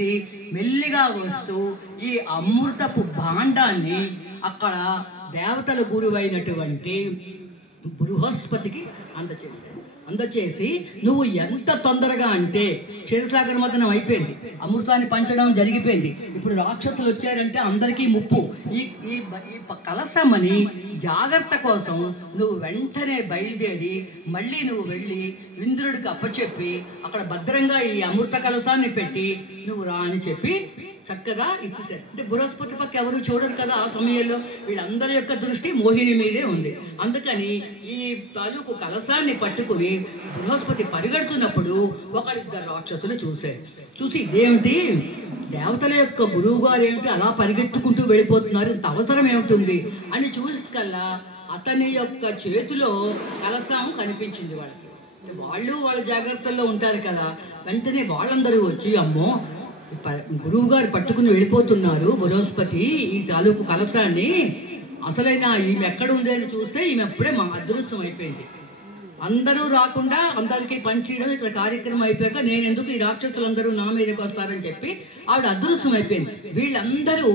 చేసి మెల్లిగా వస్తూ ఈ అమృతపు భాండాన్ని అక్కడ దేవతల గురువైనటువంటి బృహస్పతికి అందచేసి నువ్వు ఎంత తొందరగా అంటే క్షీరసాగర మథనం అయిపోయింది, అమృతాన్ని పంచడం జరిగిపోయింది, ఇప్పుడు రాక్షసులు వచ్చారంటే అందరికీ ముప్పు. ఈ ఈ కలశమని జాగ్రత్త కోసం నువ్వు వెంటనే బయలుదేరి మళ్ళీ నువ్వు వెళ్ళి ఇంద్రుడికి అప్పచెప్పి అక్కడ భద్రంగా ఈ అమృత కలశాన్ని పెట్టి నువ్వు రా అని చెప్పి చక్కగా ఇచ్చేసారు. అంటే బృహస్పతి పక్క ఎవరు చూడరు కదా ఆ సమయంలో, వీళ్ళందరి యొక్క దృష్టి మోహిని మీదే ఉంది. అందుకని ఈ తాలూకు కలశాన్ని పట్టుకుని బృహస్పతి పరిగెడుతున్నప్పుడు ఒకళ్ళిద్దరు రాక్షసులు చూసి ఇదేమిటి, దేవతల యొక్క గురువు గారు ఏమిటి అలా పరిగెత్తుకుంటూ వెళ్ళిపోతున్నారు, ఇంత అవసరం ఏమిటి అని చూసికల్లా అతని యొక్క చేతిలో కలశం కనిపించింది వాళ్ళకి. వాళ్ళ జాగ్రత్తల్లో ఉంటారు కదా, వెంటనే వాళ్ళందరూ వచ్చి అమ్మో గురువు గారు పట్టుకుని వెళ్ళిపోతున్నారు బృహస్పతి ఈ తాలూకు కలశాన్ని, అసలైన ఈమె ఎక్కడ ఉంది అని చూస్తే ఈమె అప్పుడే మా అదృష్టం అయిపోయింది. అందరూ రాకుండా అందరికీ పంచేయడం ఇక్కడ కార్యక్రమం అయిపోయాక నేను ఎందుకు ఈ రాక్షసులందరూ నా మీదకి వస్తారని చెప్పి ఆవిడ అదృష్టం అయిపోయింది. వీళ్ళందరూ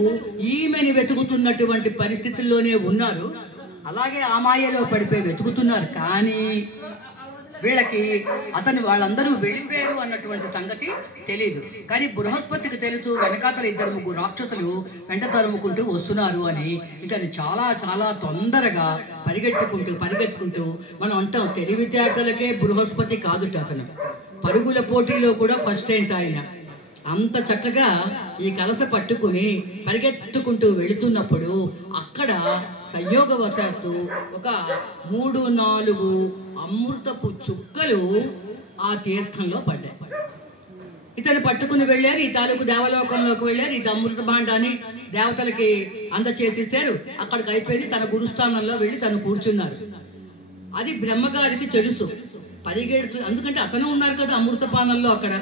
ఈమెని వెతుకుతున్నటువంటి పరిస్థితుల్లోనే ఉన్నారు. అలాగే ఆ మాయలో పడిపోయి వెతుకుతున్నారు. కానీ వీళ్ళకి వాళ్ళందరూ వెళ్ళిపోయారు అన్నటువంటి సంగతి తెలియదు. కానీ బృహస్పతికి తెలుసు వెనకాతల 2-3 రాక్షసులు వెంట తరుముకుంటూ వస్తున్నారు అని. ఇతను చాలా చాలా తొందరగా పరిగెత్తుకుంటూ మనం అంటాం తెలివితేటలకే బృహస్పతి కాదుట, అతను పరుగుల పోటీలో కూడా ఫస్ట్ ఏంటి ఆయన. అంత చక్కగా ఈ కలశ పట్టుకుని పరిగెత్తుకుంటూ వెళుతున్నప్పుడు అక్కడ సంయోగవశాత్తు ఒక 3-4 అమృతపు చుక్కలు ఆ తీర్థంలో పడ్డాయి. ఇతను పట్టుకుని వెళ్ళారు, ఈ తాలూకు దేవలోకంలోకి వెళ్ళారు, ఈ అమృత భాండాన్ని దేవతలకి అందచేసేసారు. అక్కడికి అయిపోయింది. తన గురుస్థానంలో వెళ్ళి తను కూర్చున్నారు. అది బ్రహ్మగారికి తెలుసు. ఎందుకంటే అతను ఉన్నారు కదా అమృతపానంలో అక్కడ.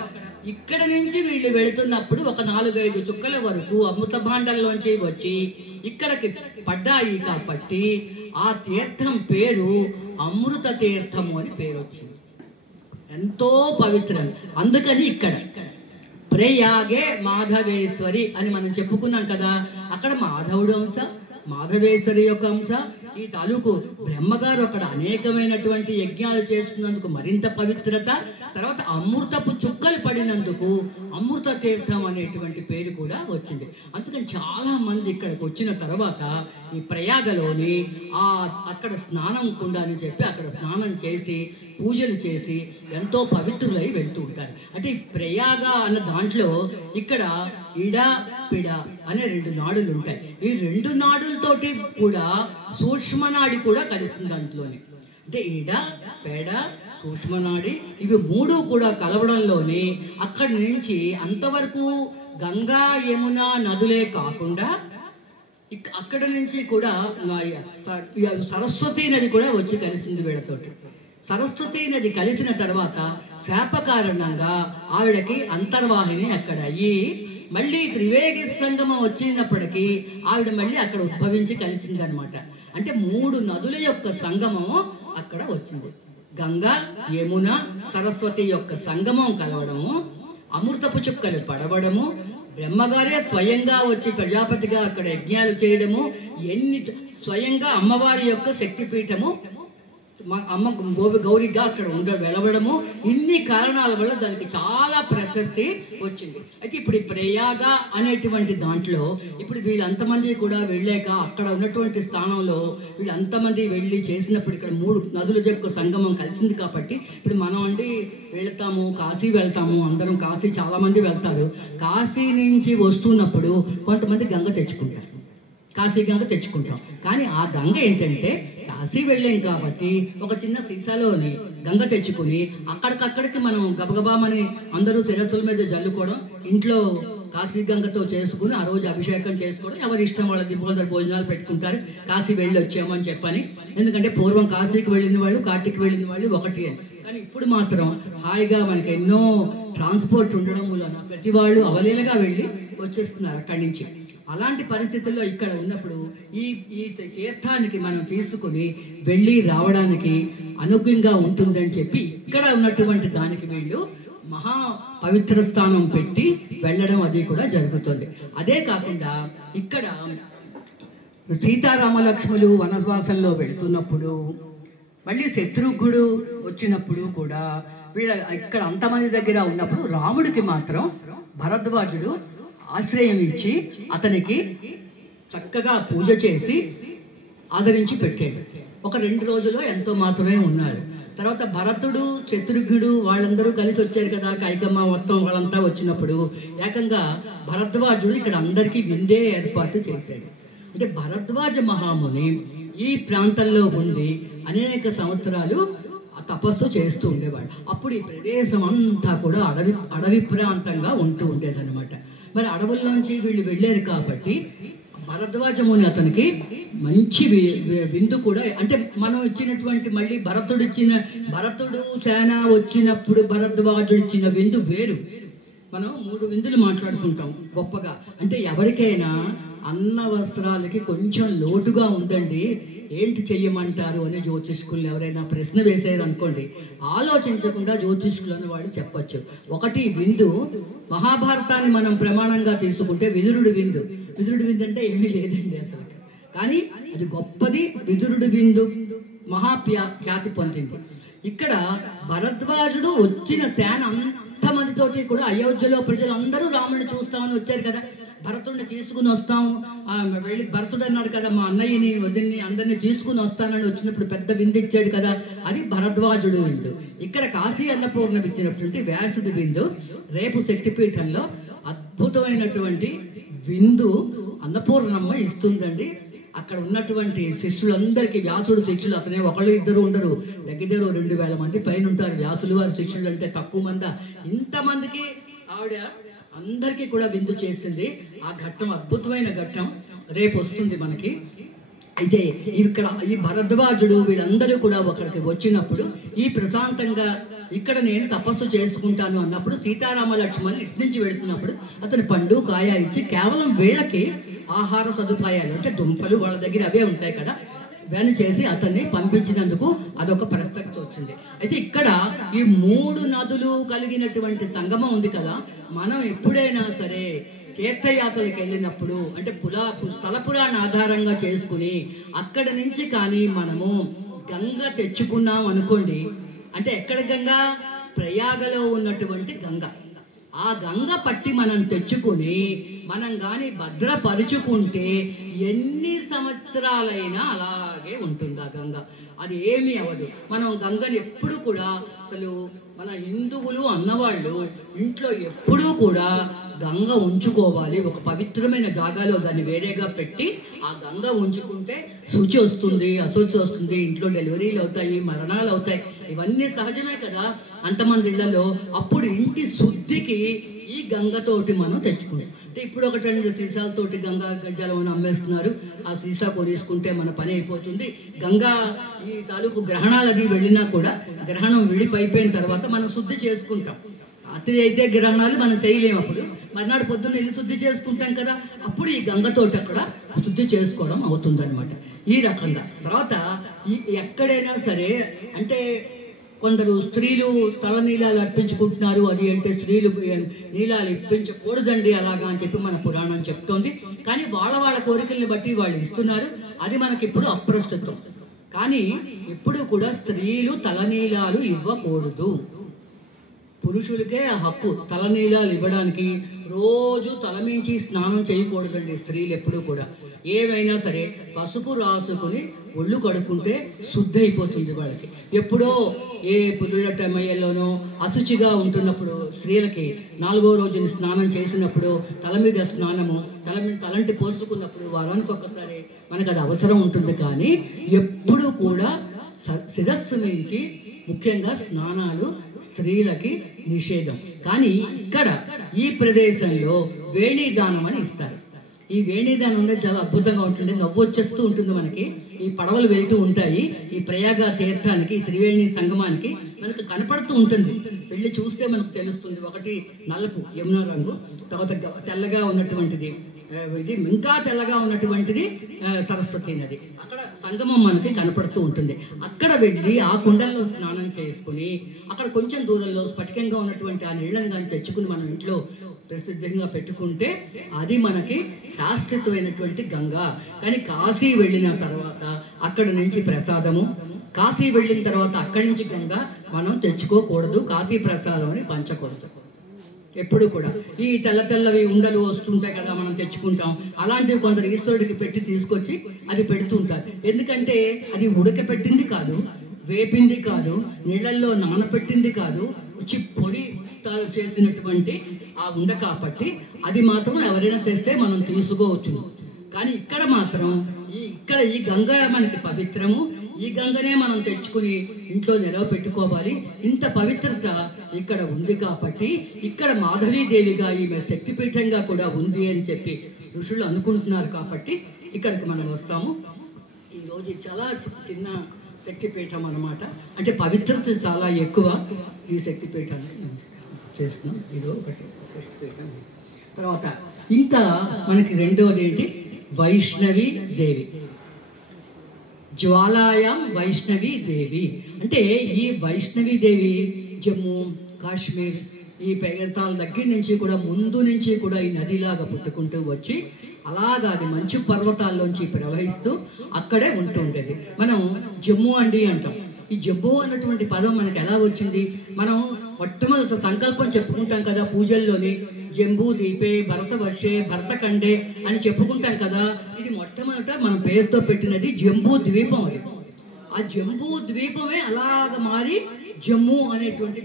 ఇక్కడ నుంచి వీళ్ళు వెళుతున్నప్పుడు ఒక 4-5 చుక్కల వరకు అమృత భాండంలోంచి వచ్చి ఇక్కడికి పడ్డాయి కాబట్టి ఆ తీర్థం పేరు అమృత తీర్థము అని పేరు వచ్చింది. ఎంతో పవిత్రం. అందుకని ఇక్కడ ప్రయాగే మాధవేశ్వరి అని మనం చెప్పుకున్నాం కదా, అక్కడ మాధవుడు అంశ, మాధవేశ్వరి యొక్క అంశ. ఈ తాలూకు బ్రహ్మగారు అక్కడ అనేకమైనటువంటి యజ్ఞాలు చేస్తున్నందుకు మరింత పవిత్రత, తర్వాత అమృతపు చుక్కలు పడినందుకు అమృత తీర్థం అనేటువంటి పేరు కూడా వచ్చింది. అందుకని చాలా మంది ఇక్కడికి వచ్చిన తర్వాత ఈ ప్రయాగలోని అక్కడ స్నానం కుండ అని చెప్పి అక్కడ స్నానం చేసి పూజలు చేసి ఎంతో పవిత్రులై వెళ్తూ ఉంటారు. అంటే ఈ ప్రయాగ అన్న దాంట్లో ఇక్కడ ఇడ పిడ అనే 2 నాడులు ఉంటాయి. ఈ 2 నాడులతోటి కూడా సూక్ష్మనాడి కూడా కలుస్తుంది దాంట్లోని. అంటే ఇడ పేడ సూక్ష్మనాడి ఇవి 3 కూడా కలవడంలోనే అక్కడి నుంచి అంతవరకు గంగా యమున నదులే కాకుండా అక్కడ నుంచి కూడా సరస్వతి నది కూడా వచ్చి కలిసింది వీళ్ళతోటి. సరస్వతి నది కలిసిన తర్వాత శాప కారణంగా ఆవిడకి అంతర్వాహిని అక్కడ అయ్యి మళ్ళీ త్రివేగి సంగమం వచ్చినప్పటికీ ఆవిడ మళ్ళీ అక్కడ ఉద్భవించి కలిసిందనమాట. అంటే 3 నదుల యొక్క సంగమం అక్కడ వచ్చింది. గంగా యమున సరస్వతి యొక్క సంగమం కలవడము, అమృతపు చుక్కలు పడవడము, బ్రహ్మగారే స్వయంగా వచ్చి ప్రజాపతిగా అక్కడ యజ్ఞాలు చేయడము, స్వయంగా అమ్మవారి యొక్క శక్తిపీఠము అమ్మ గౌరిగా అక్కడ వెలవడము, ఇన్ని కారణాల వల్ల దానికి చాలా ప్రశస్తి వచ్చింది. అయితే ఇప్పుడు ఈ ప్రయాగ అనేటువంటి దాంట్లో ఇప్పుడు వీళ్ళంతమంది కూడా వెళ్ళాక అక్కడ ఉన్నటువంటి స్థానంలో వీళ్ళంతమంది వెళ్ళి చేసినప్పుడు ఇక్కడ 3 నదుల యొక్క సంగమం కలిసింది కాబట్టి ఇప్పుడు మనం వెళ్తాము, కాశీ వెళ్తాము, అందరం కాశీ చాలా మంది వెళ్తారు. కాశీ నుంచి వస్తున్నప్పుడు కొంతమంది గంగ తెచ్చుకుంటారు, కాశీ గంగ తెచ్చుకుంటాం. కానీ ఆ గంగ ఏంటంటే కాశీ వెళ్ళాం కాబట్టి ఒక చిన్న సీసాలోని గంగ తెచ్చుకుని అక్కడికక్కడికి మనం గబగబామని అందరూ శిరస్సుల మీద జల్లుకోవడం, ఇంట్లో కాశీ గంగతో చేసుకుని ఆ రోజు అభిషేకం చేసుకోవడం, ఎవరి ఇష్టం వాళ్ళ దిబ్బోదర భోజనాలు పెట్టుకుంటారు. కాశీ వెళ్ళి వచ్చామని చెప్పని. ఎందుకంటే పూర్వం కాశీకి వెళ్ళిన వాళ్ళు కాటికి వెళ్ళిన వాళ్ళు ఒకటి అని. కానీ ఇప్పుడు మాత్రం హాయిగా మనకి ఎన్నో ట్రాన్స్పోర్ట్ ఉండడం వలన ప్రతి వాళ్ళు అవలీలగా వెళ్ళి వచ్చేస్తున్నారు అక్కడి నుంచి. అలాంటి పరిస్థితుల్లో ఇక్కడ ఉన్నప్పుడు ఈ తీర్థానికి మనం తీసుకుని వెళ్ళి రావడానికి అనుగుణంగా ఉంటుందని చెప్పి ఇక్కడ ఉన్నటువంటి దానికి వీళ్ళు మహా పవిత్ర స్థానం పెట్టి వెళ్ళడం అది కూడా జరుగుతుంది. అదే కాకుండా ఇక్కడ సీతారామలక్ష్ములు వనవాసంలో వెళుతున్నప్పుడు మళ్ళీ శత్రుఘ్నుడు వచ్చినప్పుడు కూడా వీళ్ళ ఇక్కడ అంతమంది దగ్గర ఉన్నప్పుడు రాముడికి మాత్రం భరద్వాజుడు ఆశ్రయం ఇచ్చి అతనికి చక్కగా పూజ చేసి ఆదరించి పెట్టాడు. ఒక 2 రోజులు ఎంతో మాత్రమే ఉన్నారు. తర్వాత భరతుడు శత్రుఘ్నుడు వాళ్ళందరూ కలిసి వచ్చారు కదా, కైకమ్మ మొత్తం వాళ్ళంతా వచ్చినప్పుడు ఏకంగా భరద్వాజుడు ఇక్కడ అందరికీ విందే ఏర్పాటు చేశాడు. అంటే భరద్వాజ మహాముని ఈ ప్రాంతంలో ఉండి అనేక సంవత్సరాలు తపస్సు చేస్తూ ఉండేవాడు. అప్పుడు ఈ ప్రదేశం అంతా కూడా అడవి ప్రాంతంగా ఉంటూ ఉండేదన్నమాట. మరి అడవుల్లోంచి వీళ్ళు వెళ్ళారు కాబట్టి భరద్వాజ ముని అతనికి మంచి విందు కూడా, అంటే మనం ఇచ్చినటువంటి మళ్ళీ భరతుడు సేన వచ్చినప్పుడు భరద్వాజుడు ఇచ్చిన విందు వేరు. మనం 3 విందులు మాట్లాడుకుంటాం గొప్పగా. అంటే ఎవరికైనా అన్న వస్త్రాలకి కొంచెం లోటుగా ఉందండి, ఏంటి చెయ్యమంటారు అని జ్యోతిష్కులు ఎవరైనా ప్రశ్న వేసారు అనుకోండి, ఆలోచించకుండా జ్యోతిష్కులు అని వాళ్ళు చెప్పచ్చు. ఒకటి విందు, మహాభారతాన్ని మనం ప్రమాణంగా తీసుకుంటే విదురుడు విందు అంటే ఏమీ లేదండి అసలు, కానీ అది గొప్పది. విదురుడు విందు ఖ్యాతి పొందింది. ఇక్కడ భరద్వాజుడు వచ్చిన సేన అంతమందితోటి కూడా అయోధ్యలో ప్రజలందరూ రాముడిని చూస్తామని వచ్చారు కదా, భరతుడిని తీసుకుని వస్తాము వెళ్ళి, భరతుడు అన్నాడు కదా మా అన్నయ్యని వదిన్ని అందరినీ తీసుకుని వస్తానని వచ్చినప్పుడు పెద్ద విందు ఇచ్చాడు కదా, అది భరద్వాజుడు విందు. ఇక్కడ కాశీ అన్నపూర్ణం ఇచ్చినటువంటి వ్యాసుడి విందు రేపు శక్తిపీఠంలో అద్భుతమైనటువంటి విందు అన్నపూర్ణమ్మ ఇస్తుందండి. అక్కడ ఉన్నటువంటి శిష్యులందరికీ, వ్యాసుడు శిష్యులు అతనే 1-2 ఉండరు, దగ్గర 2000 మంది పైన ఉంటారు. వ్యాసులు వారి శిష్యులు అంటే తక్కువ మంది. ఇంతమందికి ఆవిడ అందరికీ కూడా విందు చేసింది. ఆ ఘట్టం అద్భుతమైన ఘట్టం రేపు వస్తుంది మనకి. అయితే ఇక్కడ ఈ భరద్వాజుడు వీళ్ళందరూ కూడా ఒకరికి వచ్చినప్పుడు ఈ ప్రశాంతంగా ఇక్కడ నేను తపస్సు చేసుకుంటాను అన్నప్పుడు సీతారామ లక్ష్మణులు ఇటు నుంచి వెళుతున్నప్పుడు అతను పండు కాయ ఇచ్చి కేవలం వీళ్ళకి ఆహార సదుపాయాలు, అంటే దుంపలు వాళ్ళ దగ్గర అవే ఉంటాయి కదా, వ్యాన్ చేసి అతన్ని పంపించినందుకు అదొక ప్రసక్తి వచ్చింది. అయితే ఇక్కడ ఈ 3 నదులు కలిగినటువంటి సంగమం ఉంది కదా, మనం ఎప్పుడైనా సరే తీర్థయాత్రలకు వెళ్ళినప్పుడు అంటే స్థల పురాణ ఆధారంగా చేసుకుని అక్కడి నుంచి కానీ మనము గంగ తెచ్చుకున్నాం అనుకోండి, అంటే ఎక్కడ గంగ? ప్రయాగలో ఉన్నటువంటి గంగ. ఆ గంగ పట్టి మనం తెచ్చుకుని మనం కానీ భద్రపరుచుకుంటే ఎన్ని సంవత్సరాలైనా అలాగే ఉంటుంది ఆ గంగ, అది ఏమీ అవ్వదు. మనం గంగని ఎప్పుడు కూడా అసలు మన హిందువులు అన్నవాళ్ళు ఇంట్లో ఎప్పుడూ కూడా గంగ ఉంచుకోవాలి. ఒక పవిత్రమైన జాగాలో దాన్ని వేరేగా పెట్టి ఆ గంగ ఉంచుకుంటే శుచి వస్తుంది, అశుచి వస్తుంది, ఇంట్లో డెలివరీలు అవుతాయి, మరణాలు అవుతాయి, ఇవన్నీ సహజమే కదా అంతమంది ఇళ్లలో. అప్పుడు ఇంటి శుద్ధికి ఈ గంగతోటి మనం తెచ్చుకుంటాం. అంటే ఇప్పుడు 1-2 సీసాలతోటి గంగా జలం అమ్మేస్తున్నారు, ఆ సీసా కొనేసుకుంటే మన పని అయిపోతుంది. గంగా ఈ తాలూకు గ్రహణాలది వెళ్ళినా కూడా గ్రహణం విడిపోయిన తర్వాత మనం శుద్ధి చేసుకుంటాం. రాత్రి అయితే గ్రహణాలు మనం చేయలేము, అప్పుడు మర్నాడు పొద్దున్న ఇల్లు శుద్ధి చేసుకుంటాం కదా, అప్పుడు ఈ గంగతోటి అక్కడ శుద్ధి చేసుకోవడం అవుతుందన్నమాట. ఈ రకంగా తర్వాత ఎక్కడైనా సరే అంటే కొందరు స్త్రీలు తలనీలాలు అర్పించుకుంటున్నారు, అది అంటే స్త్రీలు నీలాలు ఇప్పించకూడదండి అలాగా అని చెప్పి మన పురాణం చెప్తోంది. కానీ వాళ్ళ కోరికల్ని బట్టి వాళ్ళు ఇస్తున్నారు, అది మనకి ఇప్పుడు అప్రస్తుతం. కానీ ఎప్పుడు కూడా స్త్రీలు తలనీలాలు ఇవ్వకూడదు, పురుషులకే ఆ హక్కు తలనీలాలు ఇవ్వడానికి. రోజు తలమించి స్నానం చేయకూడదండి స్త్రీలు ఎప్పుడూ కూడా. ఏవైనా సరే పసుపు రాసుకుని ఒళ్ళు కడుక్కుంటే శుద్ధి అయిపోతుంది వాళ్ళకి. ఎప్పుడో ఏ పుల్లులటమయ్యలోనో అశుచిగా ఉంటున్నప్పుడు స్త్రీలకి 4వ రోజుని స్నానం చేసినప్పుడు తల మీద స్నానము, తలంటి పోసుకున్నప్పుడు వారానికి ఒక్కసారి మనకు అది అవసరం ఉంటుంది. కానీ ఎప్పుడు కూడా శిరస్సు నుంచి ముఖ్యంగా స్నానాలు స్త్రీలకి నిషేధం. కానీ ఇక్కడ ఈ ప్రదేశంలో వేణీదానం అని ఇస్తారు. ఈ వేణీదానం అనేది చాలా అద్భుతంగా ఉంటుంది, నవ్వు వచ్చేస్తూ ఉంటుంది మనకి. ఈ పడవలు వెళ్తూ ఉంటాయి ఈ ప్రయాగ తీర్థానికి, ఈ త్రివేణి సంగమానికి మనకు కనపడుతూ ఉంటుంది. వెళ్ళి చూస్తే మనకు తెలుస్తుంది. ఒకటి నలుపు యమునా రంగు, తర్వాత తెల్లగా ఉన్నటువంటిది ఇది ఇంకా తెల్లగా ఉన్నటువంటిది సరస్వతి నది. అక్కడ సంగమం మనకి కనపడుతూ ఉంటుంది. అక్కడ వెళ్ళి ఆ కుండల్లో స్నానం చేసుకుని అక్కడ కొంచెం దూరంలో స్ఫటికంగా ఉన్నటువంటి ఆ నీళ్ళని కానీ తెచ్చుకుని మనం ఇంట్లో ప్రసిద్ధంగా పెట్టుకుంటే అది మనకి శాశ్వతమైనటువంటి గంగా. కానీ కాశీ వెళ్ళిన తర్వాత అక్కడ నుంచి ప్రసాదము, కాశీ వెళ్ళిన తర్వాత అక్కడి నుంచి గంగా మనం తెచ్చుకోకూడదు, కాశీ ప్రసాదం అని పంచకూడదు ఎప్పుడు కూడా. ఈ తెల్లవి ఉండలు వస్తుంటాయి కదా, మనం తెచ్చుకుంటాం, అలాంటివి కొందరు ఈశ్వరుడికి పెట్టి తీసుకొచ్చి అది పెడుతుంటారు. ఎందుకంటే అది ఉడకపెట్టింది కాదు, వేపింది కాదు, నీళ్ళల్లో నానపెట్టింది కాదు, వచ్చి పొడి చేసినటువంటి ఆ ఉండ కాబట్టి అది మాత్రం ఎవరైనా తెస్తే మనం తీసుకోవచ్చు. కానీ ఇక్కడ మాత్రం ఈ గంగ మనకి పవిత్రము, ఈ గంగనే మనం తెచ్చుకుని ఇంట్లో నిలవ పెట్టుకోవాలి. ఇంత పవిత్రత ఇక్కడ ఉంది కాబట్టి ఇక్కడ మాధవీదేవిగా ఈమె శక్తిపీఠంగా కూడా ఉంది అని చెప్పి ఋషులు అనుకుంటున్నారు. కాబట్టి ఇక్కడికి మనం వస్తాము. ఈరోజు చాలా చిన్న శక్తిపీఠం అన్నమాట. అంటే పవిత్రత చాలా ఎక్కువ ఈ శక్తిపీఠాన్ని చేస్తున్నాం. ఇదో ఒకటి శక్తిపీఠం. తర్వాత ఇంకా మనకి రెండవది ఏంటి, వైష్ణవి దేవి. జ్వాలాయాం వైష్ణవి దేవి అంటే ఈ వైష్ణవి దేవి జమ్మూ కాశ్మీర్ ఈ పర్వతాల దగ్గర నుంచి కూడా ముందు నుంచి కూడా ఈ నదిలాగా పుట్టుకుంటూ వచ్చి అలాగా అది మంచు పర్వతాల్లోంచి ప్రవహిస్తూ అక్కడే ఉంటుండేది. మనం జమ్మూ అండి అంటాం. ఈ జమ్మూ అన్నటువంటి పదం మనకి ఎలా వచ్చింది? మనం మొట్టమొదటి సంకల్పం చెప్పుకుంటాం కదా పూజల్లోని, జంబూ ద్వీపే భరతవర్షే భరతఖండే అని చెప్పుకుంటాం కదా. ఇది మొట్టమొదట మన పేరుతో పెట్టినది జంబూ ద్వీపం. అది ఆ జంబూ ద్వీపమే అలాగ మారి జమ్మూ అనేటువంటి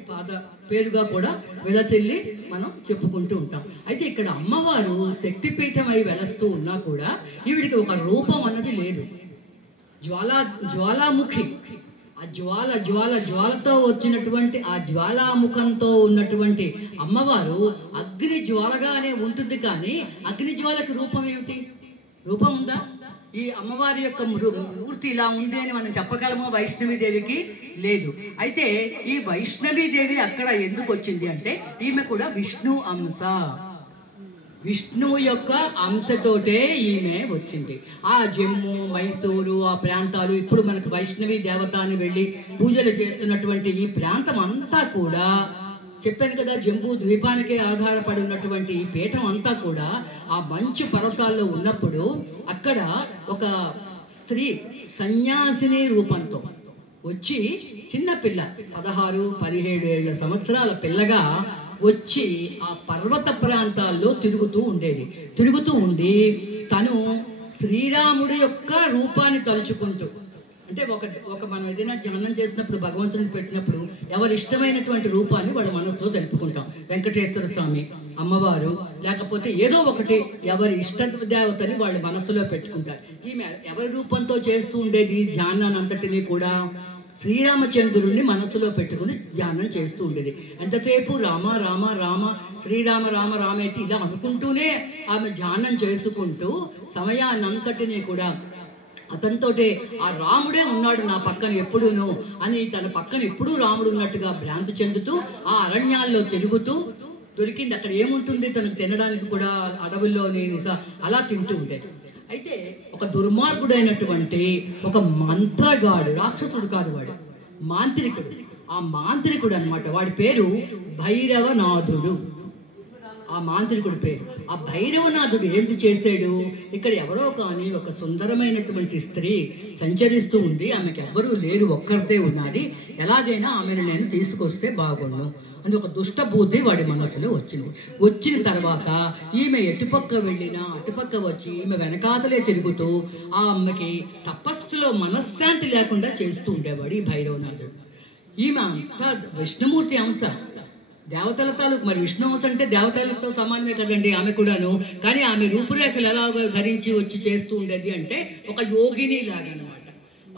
పేరుగా కూడా వెలచెల్లి మనం చెప్పుకుంటూ ఉంటాం. అయితే ఇక్కడ అమ్మవారు శక్తిపీఠమై వెలస్తూ ఉన్నా కూడా ఈవిడికి ఒక రూపం అన్నది లేదు. జ్వాలాముఖి, ఆ జ్వాలతో వచ్చినటువంటి ఆ జ్వాలాముఖంతో ఉన్నటువంటి అమ్మవారు అగ్ని జ్వాలగానే ఉంటుంది. కానీ అగ్ని జ్వాలకి రూపం ఏమిటి? రూపం ఉందా? ఈ అమ్మవారి యొక్క మూర్తి ఇలా ఉంది అని మనం చెప్పగలము? వైష్ణవీదేవికి లేదు. అయితే ఈ వైష్ణవీదేవి అక్కడ ఎందుకు వచ్చింది అంటే ఈమె కూడా విష్ణు అంశ, విష్ణువు యొక్క అంశతోటే ఈమె వచ్చింది. ఆ జమ్మూ మైసూరు ఆ ప్రాంతాలు ఇప్పుడు మనకు వైష్ణవి దేవత అని వెళ్ళి పూజలు చేస్తున్నటువంటి ఈ ప్రాంతం అంతా కూడా చెప్పాను కదా, జంబూ ద్వీపానికే ఆధారపడి ఉన్నటువంటి ఈ పీఠం అంతా కూడా ఆ మంచు పర్వతాల్లో ఉన్నప్పుడు అక్కడ ఒక స్త్రీ సన్యాసిని రూపంతో వచ్చి చిన్న పిల్ల 16-17 ఏళ్ల సంవత్సరాల పిల్లగా వచ్చి ఆ పర్వత ప్రాంతాల్లో తిరుగుతూ ఉండి తను శ్రీరాముడి యొక్క రూపాన్ని తలుచుకుంటూ, అంటే ఒక మనం ఏదైనా ధ్యానం చేసినప్పుడు భగవంతుడిని పెట్టినప్పుడు ఎవరి ఇష్టమైనటువంటి రూపాన్ని వాళ్ళ మనసులో తెలుపుకుంటాం. వెంకటేశ్వర స్వామి, అమ్మవారు, లేకపోతే ఏదో ఒకటి ఎవరి ఇష్ట దేవతని వాళ్ళ మనసులో పెట్టుకుంటారు. ఈమె ఎవరి రూపంతో చేస్తూ ఉండేది ధ్యానాన్ని అంతటినీ కూడా శ్రీరామచంద్రుడిని మనసులో పెట్టుకుని ధ్యానం చేస్తూ ఉండేది. ఎంతసేపు రామ రామ రామ శ్రీరామ రామ రామేతి ఇలా అనుకుంటూనే ఆమె ధ్యానం చేసుకుంటూ సమయాన్నంతటినీ కూడా అతనితోటే ఆ రాముడే ఉన్నాడు నా పక్కన ఎప్పుడూను అని తన పక్కన ఎప్పుడూ రాముడు ఉన్నట్టుగా భ్రాంతి చెందుతూ ఆ అరణ్యాల్లో తిరుగుతూ దొరికింది. అక్కడ ఏముంటుంది తనకు తినడానికి కూడా అడవుల్లోని అలా తింటూ ఉండేది. అయితే ఒక దుర్మార్గుడైనటువంటి ఒక మంత్రగాడు, రాక్షసుడు కాదు వాడు, మాంత్రికుడు. ఆ మాంత్రికుడు అన్నమాట. వాడి పేరు భైరవనాథుడు. ఆ మాంత్రికుడి పేరు. ఆ భైరవనాథుడు ఏంటి చేశాడు? ఇక్కడ ఎవరో కానీ ఒక సుందరమైనటువంటి స్త్రీ సంచరిస్తూ ఉంది, ఆమెకి ఎవ్వరూ లేరు, ఒక్కరితే ఉన్నది, ఎలాగైనా ఆమెను నేను తీసుకొస్తే బాగుండు అని ఒక దుష్ట బుద్ధి వాడి మనసులో వచ్చిన తర్వాత ఈమె ఎటుపక్క వెళ్ళినా అటుపక్క వచ్చి ఈమె వెనకాతలే తిరుగుతూ ఆ అమ్మకి తపస్సులో మనశ్శాంతి లేకుండా చేస్తూ ఉండేవాడు ఈ భైరవనాథుడు. ఈమె అంతా విష్ణుమూర్తి అంశ, దేవతల తాలూకు. మరి విష్ణుమూర్తి అంటే దేవతలతో సమానమే కదండి ఆమె కూడాను. కానీ ఆమె రూపురేఖలు ఎలా ధరించి వచ్చి చేస్తూ ఉండేది అంటే ఒక యోగిని లాగా అనమాట.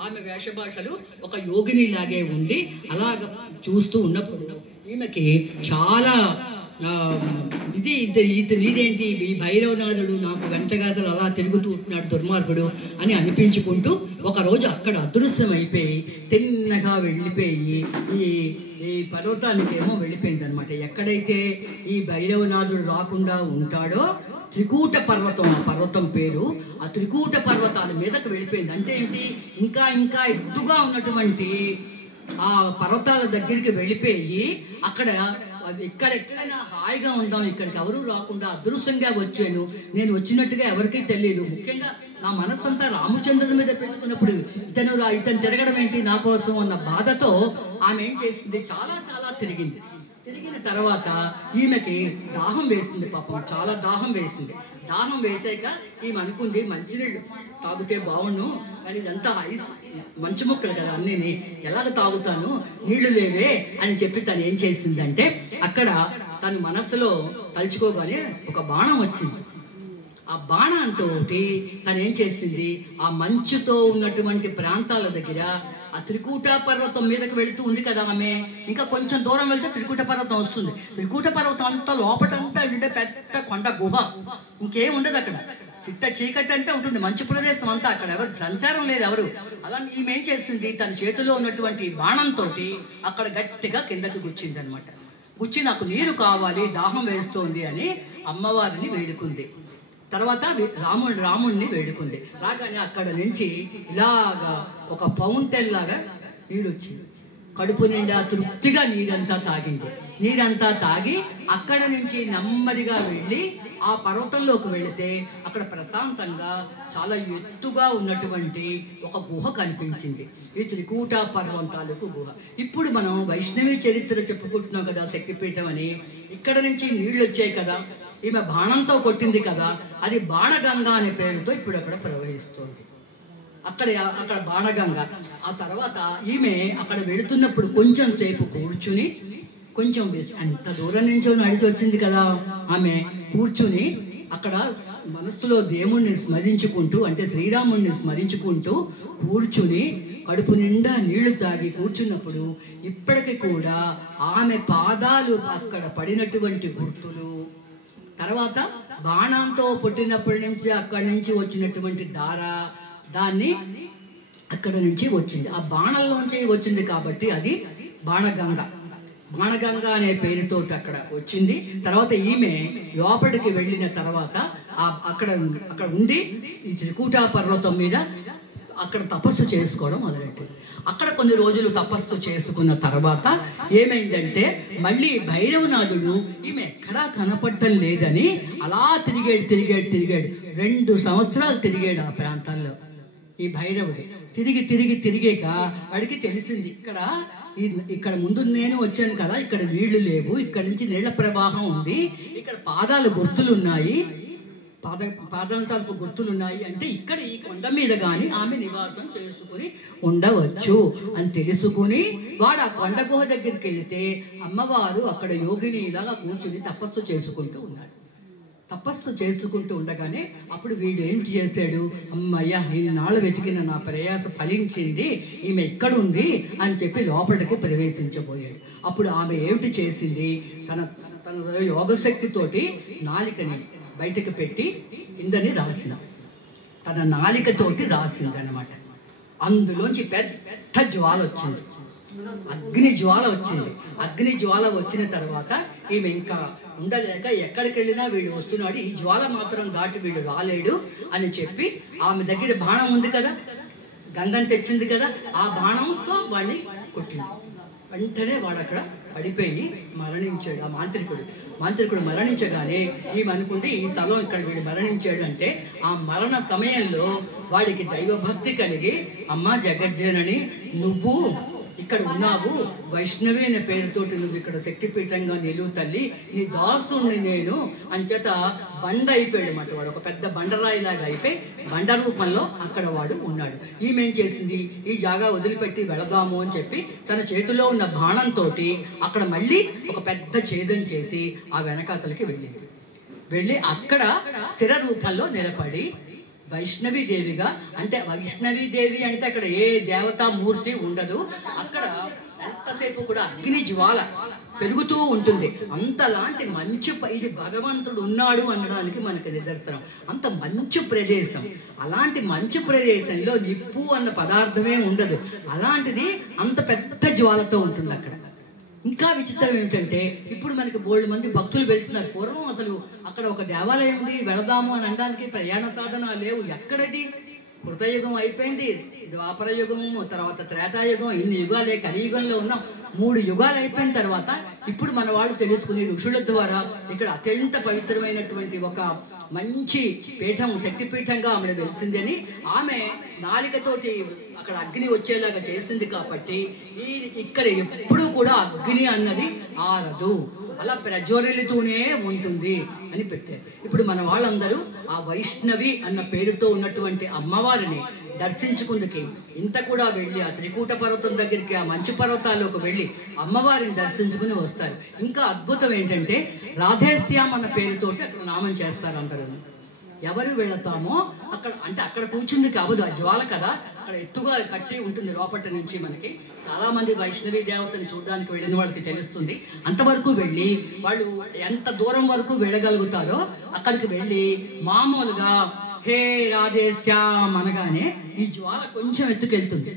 ఆమె వేషభాషలు ఒక యోగిని లాగే ఉండి అలాగ చూస్తూ ఉన్నప్పుడు ఈమెకి చాలా ఆ, ఇదేంటి ఈ భైరవనాథుడు నాకు వెంటగాతలు అలా తిరుగుతూ ఉంటున్నాడు దుర్మార్గుడు అని అనిపించుకుంటూ ఒకరోజు అక్కడ అదృశ్యం అయిపోయి తిన్నగా వెళ్ళిపోయి ఈ ఈ పర్వతానికేమో వెళ్ళిపోయింది అనమాట. ఎక్కడైతే ఈ భైరవనాథుడు రాకుండా ఉంటాడో త్రికూట పర్వతం, ఆ పర్వతం పేరు, ఆ త్రికూట పర్వతాల మీదకు వెళ్ళిపోయింది. అంటే ఏంటి, ఇంకా ఇంకా ఎత్తుగా ఉన్నటువంటి ఆ పర్వతాల దగ్గరికి వెళ్ళిపోయి అక్కడ ఎక్కడెక్కడైనా హాయిగా ఉందాం, ఇక్కడికి ఎవరూ రాకుండా అదృశ్యంగా వచ్చాను, నేను వచ్చినట్టుగా ఎవరికీ తెలియదు. ముఖ్యంగా నా మనస్సంతా రామచంద్రుడి మీద పెట్టుకున్నప్పుడు ఇతను తిరగడం ఏంటి నా కోసం అన్న బాధతో ఆమె ఏం చేసింది, చాలా చాలా తిరిగింది. తిరిగిన తర్వాత ఈమెకి దాహం వేసింది, పాపం చాలా దాహం వేసింది. దాహం వేసాక ఈమె అనుకుంది మంచినీళ్ళు తాగితే బాగుండు, కానీ ఇదంతా ఐస్ మంచు ముక్కలు కదా అన్నీ, ఎలాగ తాగుతాను, నీళ్లు లేవే అని చెప్పి తను ఏం చేసిందంటే అక్కడ తను మనస్సులో తలుచుకోగానే ఒక బాణం వచ్చింది. ఆ బాణంతో తను ఏం చేసింది, ఆ మంచుతో ఉన్నటువంటి ప్రాంతాల దగ్గర ఆ త్రికూట పర్వతం మీదకి వెళుతూ ఉంది కదా ఆమె, ఇంకా కొంచెం దూరం వెళ్తే త్రికూట పర్వతం వస్తుంది. త్రికూట పర్వతం అంతా లోపటంతా ఉండే పెద్ద కొండ గుహ, ఇంకేం ఉండదు అక్కడ, చిట్ట చీకటి అంటే ఉంటుంది, మంచు ప్రదేశం అంతా, అక్కడ ఎవరు సంచారం లేదు ఎవరు. అలా ఈమె ఏం చేసింది, తన చేతిలో ఉన్నటువంటి బాణంతో అక్కడ గట్టిగా కిందకి గుచ్చింది అనమాట. గుచ్చి నాకు నీరు కావాలి, దాహం వేస్తోంది అని అమ్మవారిని వేడుకుంది. తర్వాత రాముడిని వేడుకుంది. రాగానే అక్కడ నుంచి ఇలాగా ఒక ఫౌంటైన్ లాగా నీరు వచ్చింది. కడుపు నిండా తృప్తిగా నీరంతా తాగింది. నీరంతా తాగి అక్కడ నుంచి నెమ్మదిగా వెళ్ళి ఆ పర్వతంలోకి వెళితే అక్కడ ప్రశాంతంగా చాలా ఎత్తుగా ఉన్నటువంటి ఒక గుహ కనిపించింది. ఈ త్రికూట పర్వం తాలూకు గుహ. ఇప్పుడు మనం వైష్ణవి చరిత్ర చెప్పుకుంటున్నాం కదా, శక్తిపీఠం అని. ఇక్కడ నుంచి నీళ్లు వచ్చాయి కదా, ఈమె బాణంతో కొట్టింది కదా, అది బాణగంగా అనే పేరుతో ఇప్పుడు అక్కడ ప్రవహిస్తుంది. అక్కడ బాణగంగ. ఆ తర్వాత ఈమె అక్కడ వెళుతున్నప్పుడు కొంచెం సేపు కూర్చుని, కొంచెం అంత దూరం నుంచి నడిచి వచ్చింది కదా, ఆమె కూర్చుని అక్కడ మనస్సులో దేవుణ్ణి స్మరించుకుంటూ, అంటే శ్రీరాముణ్ణి స్మరించుకుంటూ కూర్చుని కడుపు నిండా నీళ్లు తాగి కూర్చున్నప్పుడు ఇప్పటికి కూడా ఆమె పాదాలు అక్కడ పడినటువంటి గుర్తులు, తర్వాత బాణంతో పుట్టినప్పటి నుంచి అక్కడి నుంచి వచ్చినటువంటి దాన్ని అక్కడ నుంచి వచ్చింది, ఆ బాణంలోంచి వచ్చింది కాబట్టి అది బాణగంగ. బాణగంగ అనే పేరుతో అక్కడ వచ్చింది. తర్వాత ఈమె లోపలికి వెళ్ళిన తర్వాత అక్కడ ఉండి ఈ త్రికూట పర్వతం మీద అక్కడ తపస్సు చేసుకోవడం మొదలెట్టింది. అక్కడ కొన్ని రోజులు తపస్సు చేసుకున్న తర్వాత ఏమైందంటే మళ్ళీ భైరవనాథుడు ఈమె ఎక్కడా కనపడటం లేదని అలా తిరిగాడు 2 సంవత్సరాలు తిరిగాడు ఆ ప్రాంతాల్లో. ఈ భైరవుడు తిరిగాక వాడికి తెలిసింది, ఇక్కడ ముందు నేను వచ్చాను కదా, ఇక్కడ నీళ్లు లేవు, ఇక్కడ నుంచి నీళ్ల ప్రవాహం ఉంది, ఇక్కడ పాదాల గుర్తులు ఉన్నాయి, పాదాల తలుపు గుర్తులున్నాయి, అంటే ఇక్కడ ఈ కొండ మీద కానీ ఆమె నివాసం చేసుకుని ఉండవచ్చు అని తెలుసుకుని వాడు ఆ కొండ గుహ దగ్గరికి వెళితే అమ్మవారు అక్కడ యోగినిలాగా కూర్చుని తపస్సు చేసుకుంటూ ఉన్నాడు. తపస్సు చేసుకుంటూ ఉండగానే అప్పుడు వీడు ఏంటి చేశాడు, అమ్మయ్య ఈనాళ్ళు వెతికిన నా ప్రయాస ఫలించింది, ఈమె ఎక్కడుంది అని చెప్పి లోపలికి ప్రవేశించబోయాడు. అప్పుడు ఆమె ఏమిటి చేసింది, తన యోగశక్తితోటి నాలికని బయటకు పెట్టి కిందని తన నాలికతోటి రాసింది అనమాట. అందులోంచి పెద్ద జ్వాల వచ్చింది, అగ్ని జ్వాల వచ్చిన తర్వాత ఈమె ఇంకా ఉండలేక ఎక్కడికి వెళ్ళినా వీడు వస్తున్నాడు, ఈ జ్వాల మాత్రం దాటి వీడు రాలేడు అని చెప్పి ఆమె దగ్గర బాణం ఉంది కదా, గంగని తెచ్చింది కదా, ఆ బాణంతో వాడిని కొట్టింది. వెంటనే వాడు అక్కడ పడిపోయి మరణించాడు. ఆ మాంత్రికుడు మరణించగానే ఈమె అనుకుంది, ఈ స్థలం ఇక్కడ వీడు మరణించాడు అంటే ఆ మరణ సమయంలో వాడికి దైవభక్తి కలిగి, అమ్మ జగజ్జనని నువ్వు ఇక్కడ ఉన్నావు, వైష్ణవి అనే పేరుతోటి నువ్వు ఇక్కడ శక్తిపీఠంగా నిలువు తల్లి, నీ దాసుని నేను అంచేత బండ అయిపోయాడు అన్నమాట. వాడు ఒక పెద్ద బండరాయిలాగా అయిపోయి బండ రూపంలో అక్కడ వాడు ఉన్నాడు. ఈమె ఏం చేసింది, ఈ జాగా వదిలిపెట్టి వెళదాము అని చెప్పి తన చేతిలో ఉన్న బాణంతో అక్కడ మళ్ళీ ఒక పెద్ద ఛేదం చేసి ఆ వెనకాతలకి వెళ్ళి అక్కడ స్థిర రూపంలో నిలబడి వైష్ణవీదేవిగా, అంటే వైష్ణవీదేవి అంటే అక్కడ ఏ దేవతామూర్తి ఉండదు, అక్కడ ఎంతసేపు కూడా అగ్ని జ్వాల పెరుగుతూ ఉంటుంది. అంతలాంటి మంచి ఇది భగవంతుడు ఉన్నాడు అనడానికి మనకి నిదర్శనం. అంత మంచి ప్రదేశం. అలాంటి మంచి ప్రదేశంలో నిప్పు అన్న పదార్థమే ఉండదు. అలాంటిది అంత పెద్ద జ్వాలతో ఉంటుంది అక్కడ. ఇంకా విచిత్రం ఏమిటంటే ఇప్పుడు మనకి బోల్డ్ మంది భక్తులు వెళ్తున్నారు. పూర్వం అసలు అక్కడ ఒక దేవాలయం ఉంది, వెళదాము అని అనడానికి ప్రయాణ సాధన లేవు. ఎక్కడది? కృతయుగం అయిపోయింది, ద్వాపర యుగము, తర్వాత త్రేతాయుగం, ఇన్ని యుగాలే, కలియుగంలో ఉన్నాం. 3 యుగాలు అయిపోయిన తర్వాత ఇప్పుడు మన వాళ్ళు తెలుసుకుని ఋషుల ద్వారా ఇక్కడ అత్యంత పవిత్రమైనటువంటి ఒక మంచి పీఠం, శక్తిపీఠంగా ఆమె తెలిసిందని ఆమె నాలికతోటి అక్కడ అగ్ని వచ్చేలాగా చేసింది. కాబట్టి ఇక్కడ ఎప్పుడూ కూడా అగ్ని అన్నది ఆరదు, అలా ప్రజ్వరిల్లుతూనే ఉంటుంది అని పెట్టారు. ఇప్పుడు మన వాళ్ళందరూ ఆ వైష్ణవి అన్న పేరుతో ఉన్నటువంటి అమ్మవారిని దర్శించుకుందుకి ఇంత కూడా వెళ్ళి ఆ త్రికూట పర్వతం దగ్గరికి, ఆ మంచు పర్వతాల్లోకి వెళ్ళి అమ్మవారిని దర్శించుకుని వస్తారు. ఇంకా అద్భుతం ఏంటంటే రాధేశ్యాం అన్న పేరుతోటి అక్కడ నామం చేస్తారు అందరూ. ఎవరు వెళతామో అక్కడ, అంటే అక్కడ కూర్చుంది కావదు, ఆ జ్వాల కదా, అక్కడ ఎత్తుగా కట్టి ఉంటుంది లోపటి నుంచి. మనకి చాలా మంది వైష్ణవి దేవతని చూడడానికి వెళ్ళిన వాళ్ళకి తెలుస్తుంది. అంతవరకు వెళ్ళి వాళ్ళు ఎంత దూరం వరకు వెళ్ళగలుగుతారో అక్కడికి వెళ్ళి మామూలుగా హే రాధేశ్యాం అనగానే ఈ జ్వాల కొంచెం ఎత్తుకెళ్తుంది.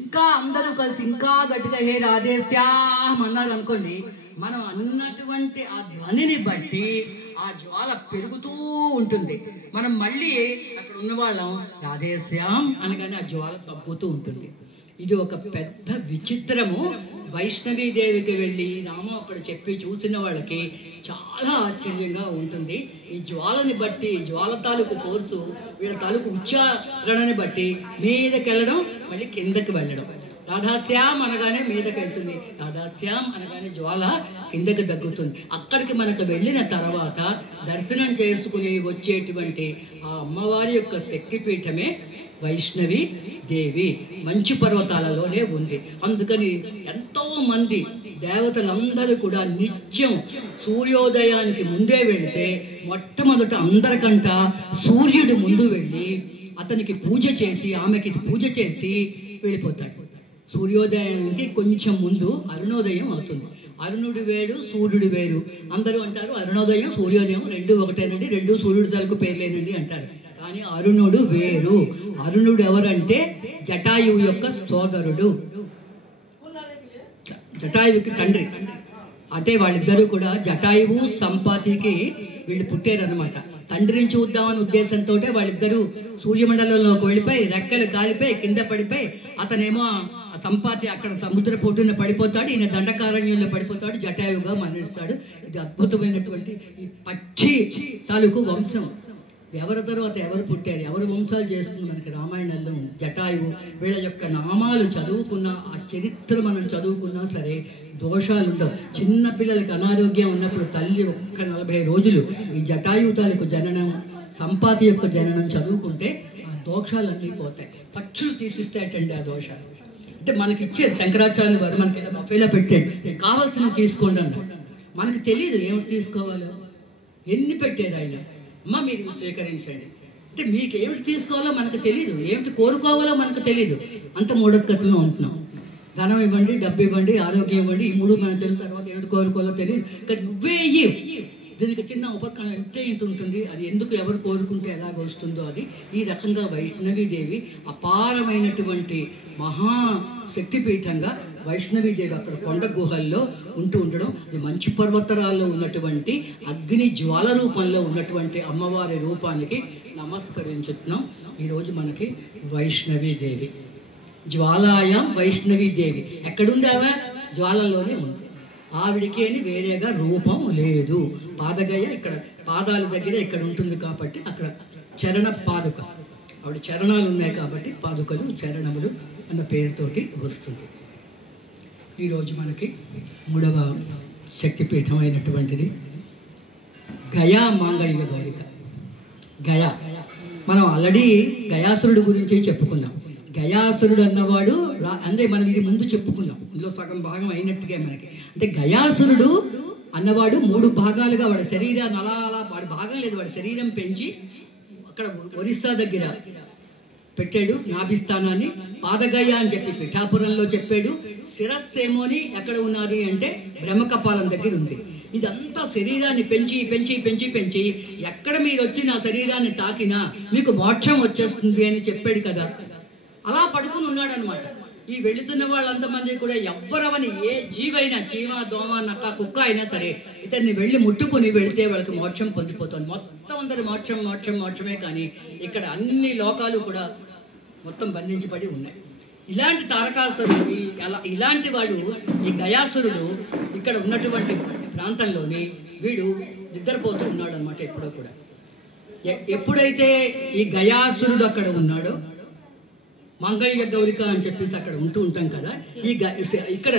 ఇంకా అందరూ కలిసి ఇంకా గట్టిగా హే రాధేశ్యాం అన్నారు అనుకోండి, మనం అన్నటువంటి ఆ ధ్వనిని బట్టి ఆ జ్వాల పెరుగుతూ ఉంటుంది. మనం మళ్ళీ అక్కడ ఉన్న వాళ్ళం రాధేశ్యాం అనగానే ఆ జ్వాల తగ్గుతూ ఉంటుంది. ఇది ఒక పెద్ద విచిత్రము. వైష్ణవీదేవికి వెళ్ళి నామం అక్కడ చెప్పి చూసిన వాళ్ళకి చాలా ఆశ్చర్యంగా ఉంటుంది. ఈ జ్వాలని బట్టి, జ్వాల తాలూకు ఫోర్సు, వీళ్ళ తాలూకు ఉచ్చారణని బట్టి మీదకి వెళ్ళడం, మళ్ళీ కిందకి వెళ్ళడం. రాధాశ్యాం అనగానే మీదకి వెళ్తుంది, రాధాశ్యాం అనగానే జ్వాల కిందకి తగ్గుతుంది. అక్కడికి మనకు వెళ్ళిన తర్వాత దర్శనం చేసుకుని వచ్చేటువంటి ఆ అమ్మవారి యొక్క శక్తిపీఠమే వైష్ణవి దేవి. మంచు పర్వతాలలోనే ఉంది. అందుకని ఎంతో మంది దేవతలందరూ కూడా నిత్యం సూర్యోదయానికి ముందే వెళితే మొట్టమొదట అందరికంట సూర్యుడు ముందు వెళ్ళి అతనికి పూజ చేసి, ఆమెకి పూజ చేసి వెళ్ళిపోతాడు. సూర్యోదయానికి కొంచెం ముందు అరుణోదయం అవుతుంది. అరుణుడు వేరు, సూర్యుడు వేరు. అందరూ అంటారు అరుణోదయం సూర్యోదయం 2 ఒకటేనండి, 2 సూర్యుడు తలకు పేర్లేనండి అంటారు. కానీ అరుణుడు వేరు. అరుణుడు ఎవరంటే జటాయువు యొక్క సోదరుడు, జటాయువుకి తండ్రి. అంటే వాళ్ళిద్దరూ కూడా జటాయువు సంపాతికి వీళ్ళు పుట్టారనమాట. తండ్రిని చూద్దామని ఉద్దేశంతో వాళ్ళిద్దరూ సూర్యమండలంలోకి వెళ్ళిపోయి రెక్కలు కాలిపోయి కింద పడిపోయి, అతనేమో సంపాతి అక్కడ సముద్ర పొట్టున పడిపోతాడు, ఈయన దండకారణ్యంలో పడిపోతాడు, జటాయువుగా మరణిస్తాడు. ఇది అద్భుతమైనటువంటి ఈ పక్షి తాలూకు వంశం. ఎవరి తర్వాత ఎవరు పుట్టారు, ఎవరు వంశాలు చేస్తుంది మనకి రామాయణంలో ఉంది. జటాయువు వీళ్ళ యొక్క నామాలు చదువుకున్నా, ఆ చరిత్ర మనం చదువుకున్నా సరే దోషాలు ఉండవు. చిన్న పిల్లలకి అనారోగ్యం ఉన్నప్పుడు తల్లి ఒక్క 40 రోజులు ఈ జటాయువు తాలూకు జననం, సంపాతి యొక్క జననం చదువుకుంటే ఆ దోషాలన్నీ పోతాయి. పక్షులు తీసిస్తాయటండి ఆ దోషాలు. అంటే మనకి ఇచ్చేది శంకరాచార్యులు వారు మనకి బఫేలో పెట్టాడు, కావాల్సినవి తీసుకోండి అన్నాడు. మనకు తెలియదు ఏమిటి తీసుకోవాలో, ఎన్ని పెట్టారు ఆయన, అమ్మ మీరు స్వీకరించండి అంటే మీకు ఏమిటి తీసుకోవాలో మనకు తెలియదు, ఏమిటి కోరుకోవాలో మనకు తెలియదు. అంత మూఢత్వంలో ఉంటున్నాం. ధనం ఇవ్వండి, డబ్బు ఇవ్వండి, ఆరోగ్యం ఇవ్వండి, ఈ 3 మనకు తెలిసిన తర్వాత ఏమిటి కోరుకోవాలో తెలియదు. కానీ నువ్వే దీనికి చిన్న ఉపకరణ ఇంత ఉంటుంది, అది ఎందుకు ఎవరు కోరుకుంటే ఎలాగ వస్తుందో అది. ఈ రకంగా వైష్ణవీదేవి అపారమైనటువంటి మహా శక్తిపీఠంగా వైష్ణవీదేవి అక్కడ కొండ గుహల్లో ఉండడం, ఇది మంచు పర్వతరాల్లో ఉన్నటువంటి అగ్ని జ్వాల రూపంలో ఉన్నటువంటి అమ్మవారి రూపానికి నమస్కరించుతున్నాం. ఈరోజు మనకి వైష్ణవీదేవి, జ్వాలాయం వైష్ణవీదేవి ఎక్కడుంది? ఆమె జ్వాలలోనే ఉంది. ఆవిడికి అని వేరేగా రూపం లేదు. పాదగయ ఇక్కడ పాదాల దగ్గర ఇక్కడ ఉంటుంది కాబట్టి అక్కడ చరణ పాదుక, ఆవిడ చరణాలు ఉన్నాయి కాబట్టి పాదుకలు, చరణములు అన్న పేరుతోటి వస్తుంది. ఈరోజు మనకి 3వ శక్తిపీఠం అయినటువంటిది గయా మాంగళ్య గౌరిక. గయా మనం ఆల్రెడీ గయాసురుడు గురించి చెప్పుకున్నాం. గయాసురుడు అన్నవాడు అంటే మనం ఇది ముందు చెప్పుకున్నాం, ఇందులో సగం భాగం అయినట్టుగా మనకి. అంటే గయాసురుడు అన్నవాడు 3 భాగాలుగా వాడి శరీరాన్ని అలా వాడి భాగం లేదు, వాడి శరీరం పెంచి అక్కడ ఒరిస్సా దగ్గర పెట్టాడు నాభిస్థానాన్ని. పాదగయ అని చెప్పి పిఠాపురంలో చెప్పాడు. శిరస్సేమోని ఎక్కడ ఉన్నది అంటే బ్రహ్మకపాలం దగ్గర ఉంది. ఇదంతా శరీరాన్ని పెంచి పెంచి పెంచి పెంచి ఎక్కడ మీరు వచ్చి నా శరీరాన్ని తాకినా మీకు మోక్షం వచ్చేస్తుంది అని చెప్పాడు కదా. అలా పడుకుని ఉన్నాడు అనమాట. ఈ వెళుతున్న వాళ్ళంతమంది కూడా ఎవ్వరవని ఏ జీవైనా, చీమ, దోమ, నక్క, కుక్క అయినా సరే ఇతన్ని వెళ్ళి ముట్టుకుని వెళితే వాళ్ళకి మోక్షం పొందిపోతుంది. మొత్తం అందరి మోక్షం మోక్షం మోక్షమే. కానీ ఇక్కడ అన్ని లోకాలు కూడా మొత్తం బంధించబడి ఉన్నాయి. ఇలాంటి తారకాసురుడికి ఇలాంటి వాడు ఈ గయాసురుడు ఇక్కడ ఉన్నటువంటి ప్రాంతంలోని వీడు నిద్రపోతూ ఉన్నాడు అనమాట. ఎప్పుడో కూడా ఎప్పుడైతే ఈ గయాసురుడు అక్కడ ఉన్నాడో, మంగళ్య గౌరిక అని చెప్పేసి అక్కడ ఉంటూ ఉంటాం కదా, ఇక్కడ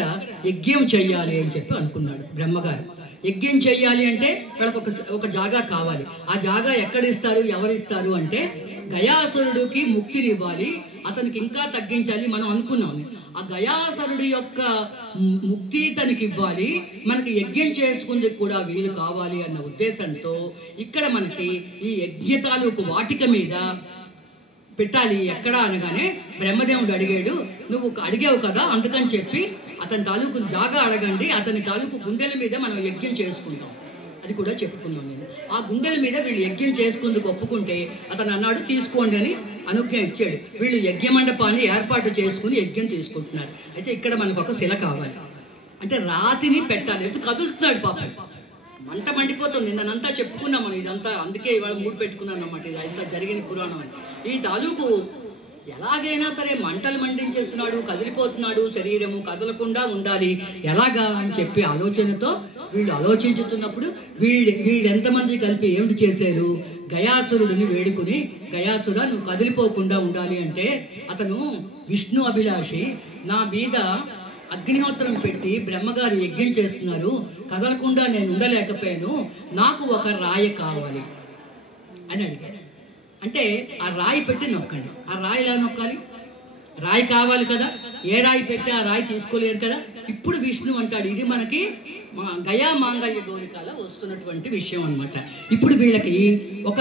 యజ్ఞం చెయ్యాలి అని చెప్పి అనుకున్నాడు బ్రహ్మగారు. యజ్ఞం చెయ్యాలి అంటే వాళ్ళకి ఒక జాగా కావాలి. ఆ జాగా ఎక్కడ ఇస్తారు, ఎవరిస్తారు అంటే గయాసురుడికి ముక్తినివ్వాలి, అతనికి ఇంకా తగ్గించాలి మనం అనుకున్నాం. ఆ గయాసురుడి యొక్క ముక్తి తనకి ఇవ్వాలి, మనకి యజ్ఞం చేసుకుందుకు కూడా వీలు కావాలి అన్న ఉద్దేశంతో ఇక్కడ మనకి ఈ యజ్ఞ తాలూకు వాటిక మీద పెట్టాలి. ఎక్కడ అనగానే బ్రహ్మదేవుడు అడిగాడు, నువ్వు అడిగావు కదా అందుకని చెప్పి అతని తాలూకు జాగా అడగండి, అతని తాలూకు గుండెల మీద మనం యజ్ఞం చేసుకుంటాం. అది కూడా చెప్పుకున్నాం నేను. ఆ గుండెల మీద వీళ్ళు యజ్ఞం చేసుకుందుకు ఒప్పుకుంటే అతను అన్నాడు తీసుకోండి అని అనుజ్ఞ ఇచ్చాడు. వీళ్ళు యజ్ఞ మండపాన్ని ఏర్పాటు చేసుకుని యజ్ఞం తీసుకుంటున్నారు. అయితే ఇక్కడ మనకు ఒక శిల కావాలి, అంటే రాతిని పెట్టాలి. అయితే కదులుతున్నాడు పాపం, మంట మండిపోతుంది. నిన్నంతా చెప్పుకున్నాం మనం ఇదంతా, అందుకే ఇవాళ మూడు పెట్టుకున్నాను అన్నమాట. ఇది అంతా జరిగిన పురాణం అని. ఈ తాలూకు ఎలాగైనా సరే మంటలు మండించేస్తున్నాడు, కదిలిపోతున్నాడు, శరీరము కదలకుండా ఉండాలి ఎలాగా అని చెప్పి ఆలోచనతో వీళ్ళు ఆలోచించుతున్నప్పుడు వీళ్ళెంతమంది కలిపి ఏమిటి చేశారు, గయాసురుడిని వేడుకుని, గయాసుర నువ్వు కదిలిపోకుండా ఉండాలి అంటే అతను విష్ణు అభిలాషి, నా మీద అగ్నిహోత్రం పెట్టి బ్రహ్మగారు యజ్ఞం చేస్తున్నారు, కదలకుండా నేను ఉండలేకపోయాను, నాకు ఒక రాయి కావాలి అని అడిగాడు. అంటే ఆ రాయి పెట్టి నొక్కండి. ఆ రాయి ఎలా నొక్కాలి, రాయి కావాలి కదా, ఏ రాయి పెట్టి ఆ రాయి తీసుకోలేరు కదా. ఇప్పుడు విష్ణు అంటాడు, ఇది మనకి గయా మాంగళ్య గౌరికాల వస్తున్నటువంటి విషయం అనమాట. ఇప్పుడు వీళ్ళకి ఒక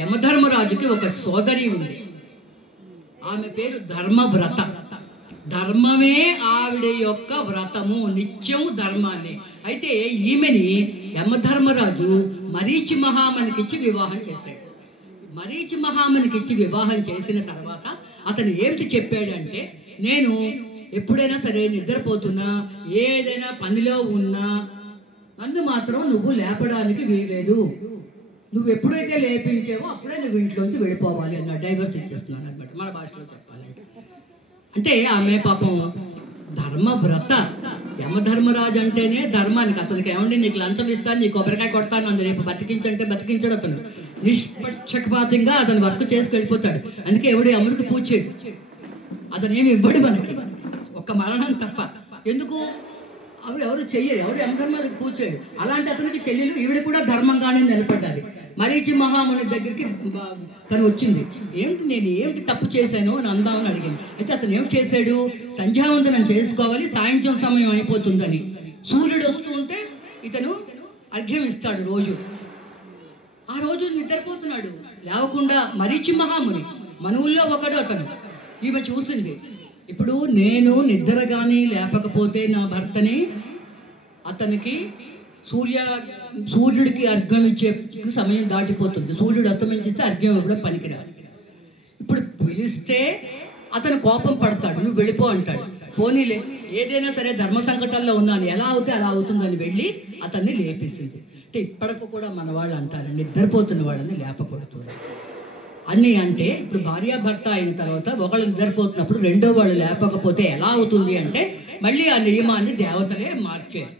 యమధర్మరాజుకి ఒక సోదరి ఉంది, ఆమె పేరు ధర్మవ్రత. ధర్మమే ఆవిడ యొక్క వ్రతము, నిత్యం ధర్మాన్ని. అయితే ఈమెని యమధర్మరాజు మరీచి మహామునికిచ్చి వివాహం చేశాడు. మరీచి మహామునికిచ్చి వివాహం చేసిన తర్వాత అతను ఏమిటి చెప్పాడంటే, నేను ఎప్పుడైనా సరే నిద్రపోతున్నా, ఏదైనా పనిలో ఉన్నా నన్ను మాత్రం నువ్వు లేపడానికి వీలేదు, నువ్వు ఎప్పుడైతే లేపించావో అప్పుడే నువ్వు ఇంట్లోంచి వెళ్ళిపోవాలి అన్న డైవర్స్ ఇచ్చేస్తున్నాను అనమాట, మన భాషలో చెప్పాలంటే. అంటే ఆమె పాపం ధర్మవ్రత. యమధర్మరాజు అంటేనే ధర్మానికి. అతనికి ఏమండి నీకు లంచం ఇస్తాను, నీ కొబ్బరికాయ కొడతాను, అందు రేపు బతికించంటే బతికించాడు. అతను నిష్పక్షపాతంగా అతను వర్క్ చేసుకు వెళ్ళిపోతాడు. అందుకే ఎవడు అమరుకు పూజ చేయడు, అతను ఏమి ఇవ్వడు మనకి, ఒక్క మరణం తప్ప. ఎందుకు ఎవరు చెయ్యరు, ఎవరు యమధర్మాలకు పూజ చేయడు. అలాంటి అతనికి చెల్లెలు ఈవిడ కూడా ధర్మంగానే నిలబడ్డాది. మరీచి మహాముని దగ్గరికి తను వచ్చింది, నేను ఏమిటి తప్పు చేశాను అని అందామని అడిగింది. అయితే అతను ఏమిటి చేశాడు, సంధ్యావందనం చేసుకోవాలి, సాయంత్రం సమయం అయిపోతుందని. సూర్యుడు వస్తూ ఉంటే ఇతను అర్ఘ్యం ఇస్తాడు రోజు. ఆ రోజు నిద్రపోతున్నాడు లేవకుండా మరీచి మహాముని, మనవుల్లో ఒకడు అతను. ఈమె చూసింది, ఇప్పుడు నేను నిద్ర కానీ లేపకపోతే నా భర్తని, అతనికి సూర్యుడికి అర్ఘ్యం ఇచ్చే సమయం దాటిపోతుంది. సూర్యుడు అస్తమించిస్తే అర్ఘ్యం ఇవ్వడం పనికిరాదు. ఇప్పుడు పిలిస్తే అతను కోపం పడతాడు, నువ్వు వెళ్ళిపో అంటాడు. పోనీలే, ఏదైనా సరే ధర్మ సంకటాల్లో ఉన్నాను, ఎలా అవుతే అలా అవుతుందని వెళ్ళి అతన్ని లేపేసింది. అంటే ఇప్పటికి కూడా మన వాళ్ళు అంటారు, నిద్రపోతున్న వాళ్ళని లేపకూడదు అన్నీ. అంటే ఇప్పుడు భార్యాభర్త అయిన తర్వాత ఒకళ్ళు నిద్రపోతున్నప్పుడు రెండో వాళ్ళు లేపకపోతే ఎలా అవుతుంది అంటే మళ్ళీ ఆ నియమాన్ని దేవతలే మార్చారు.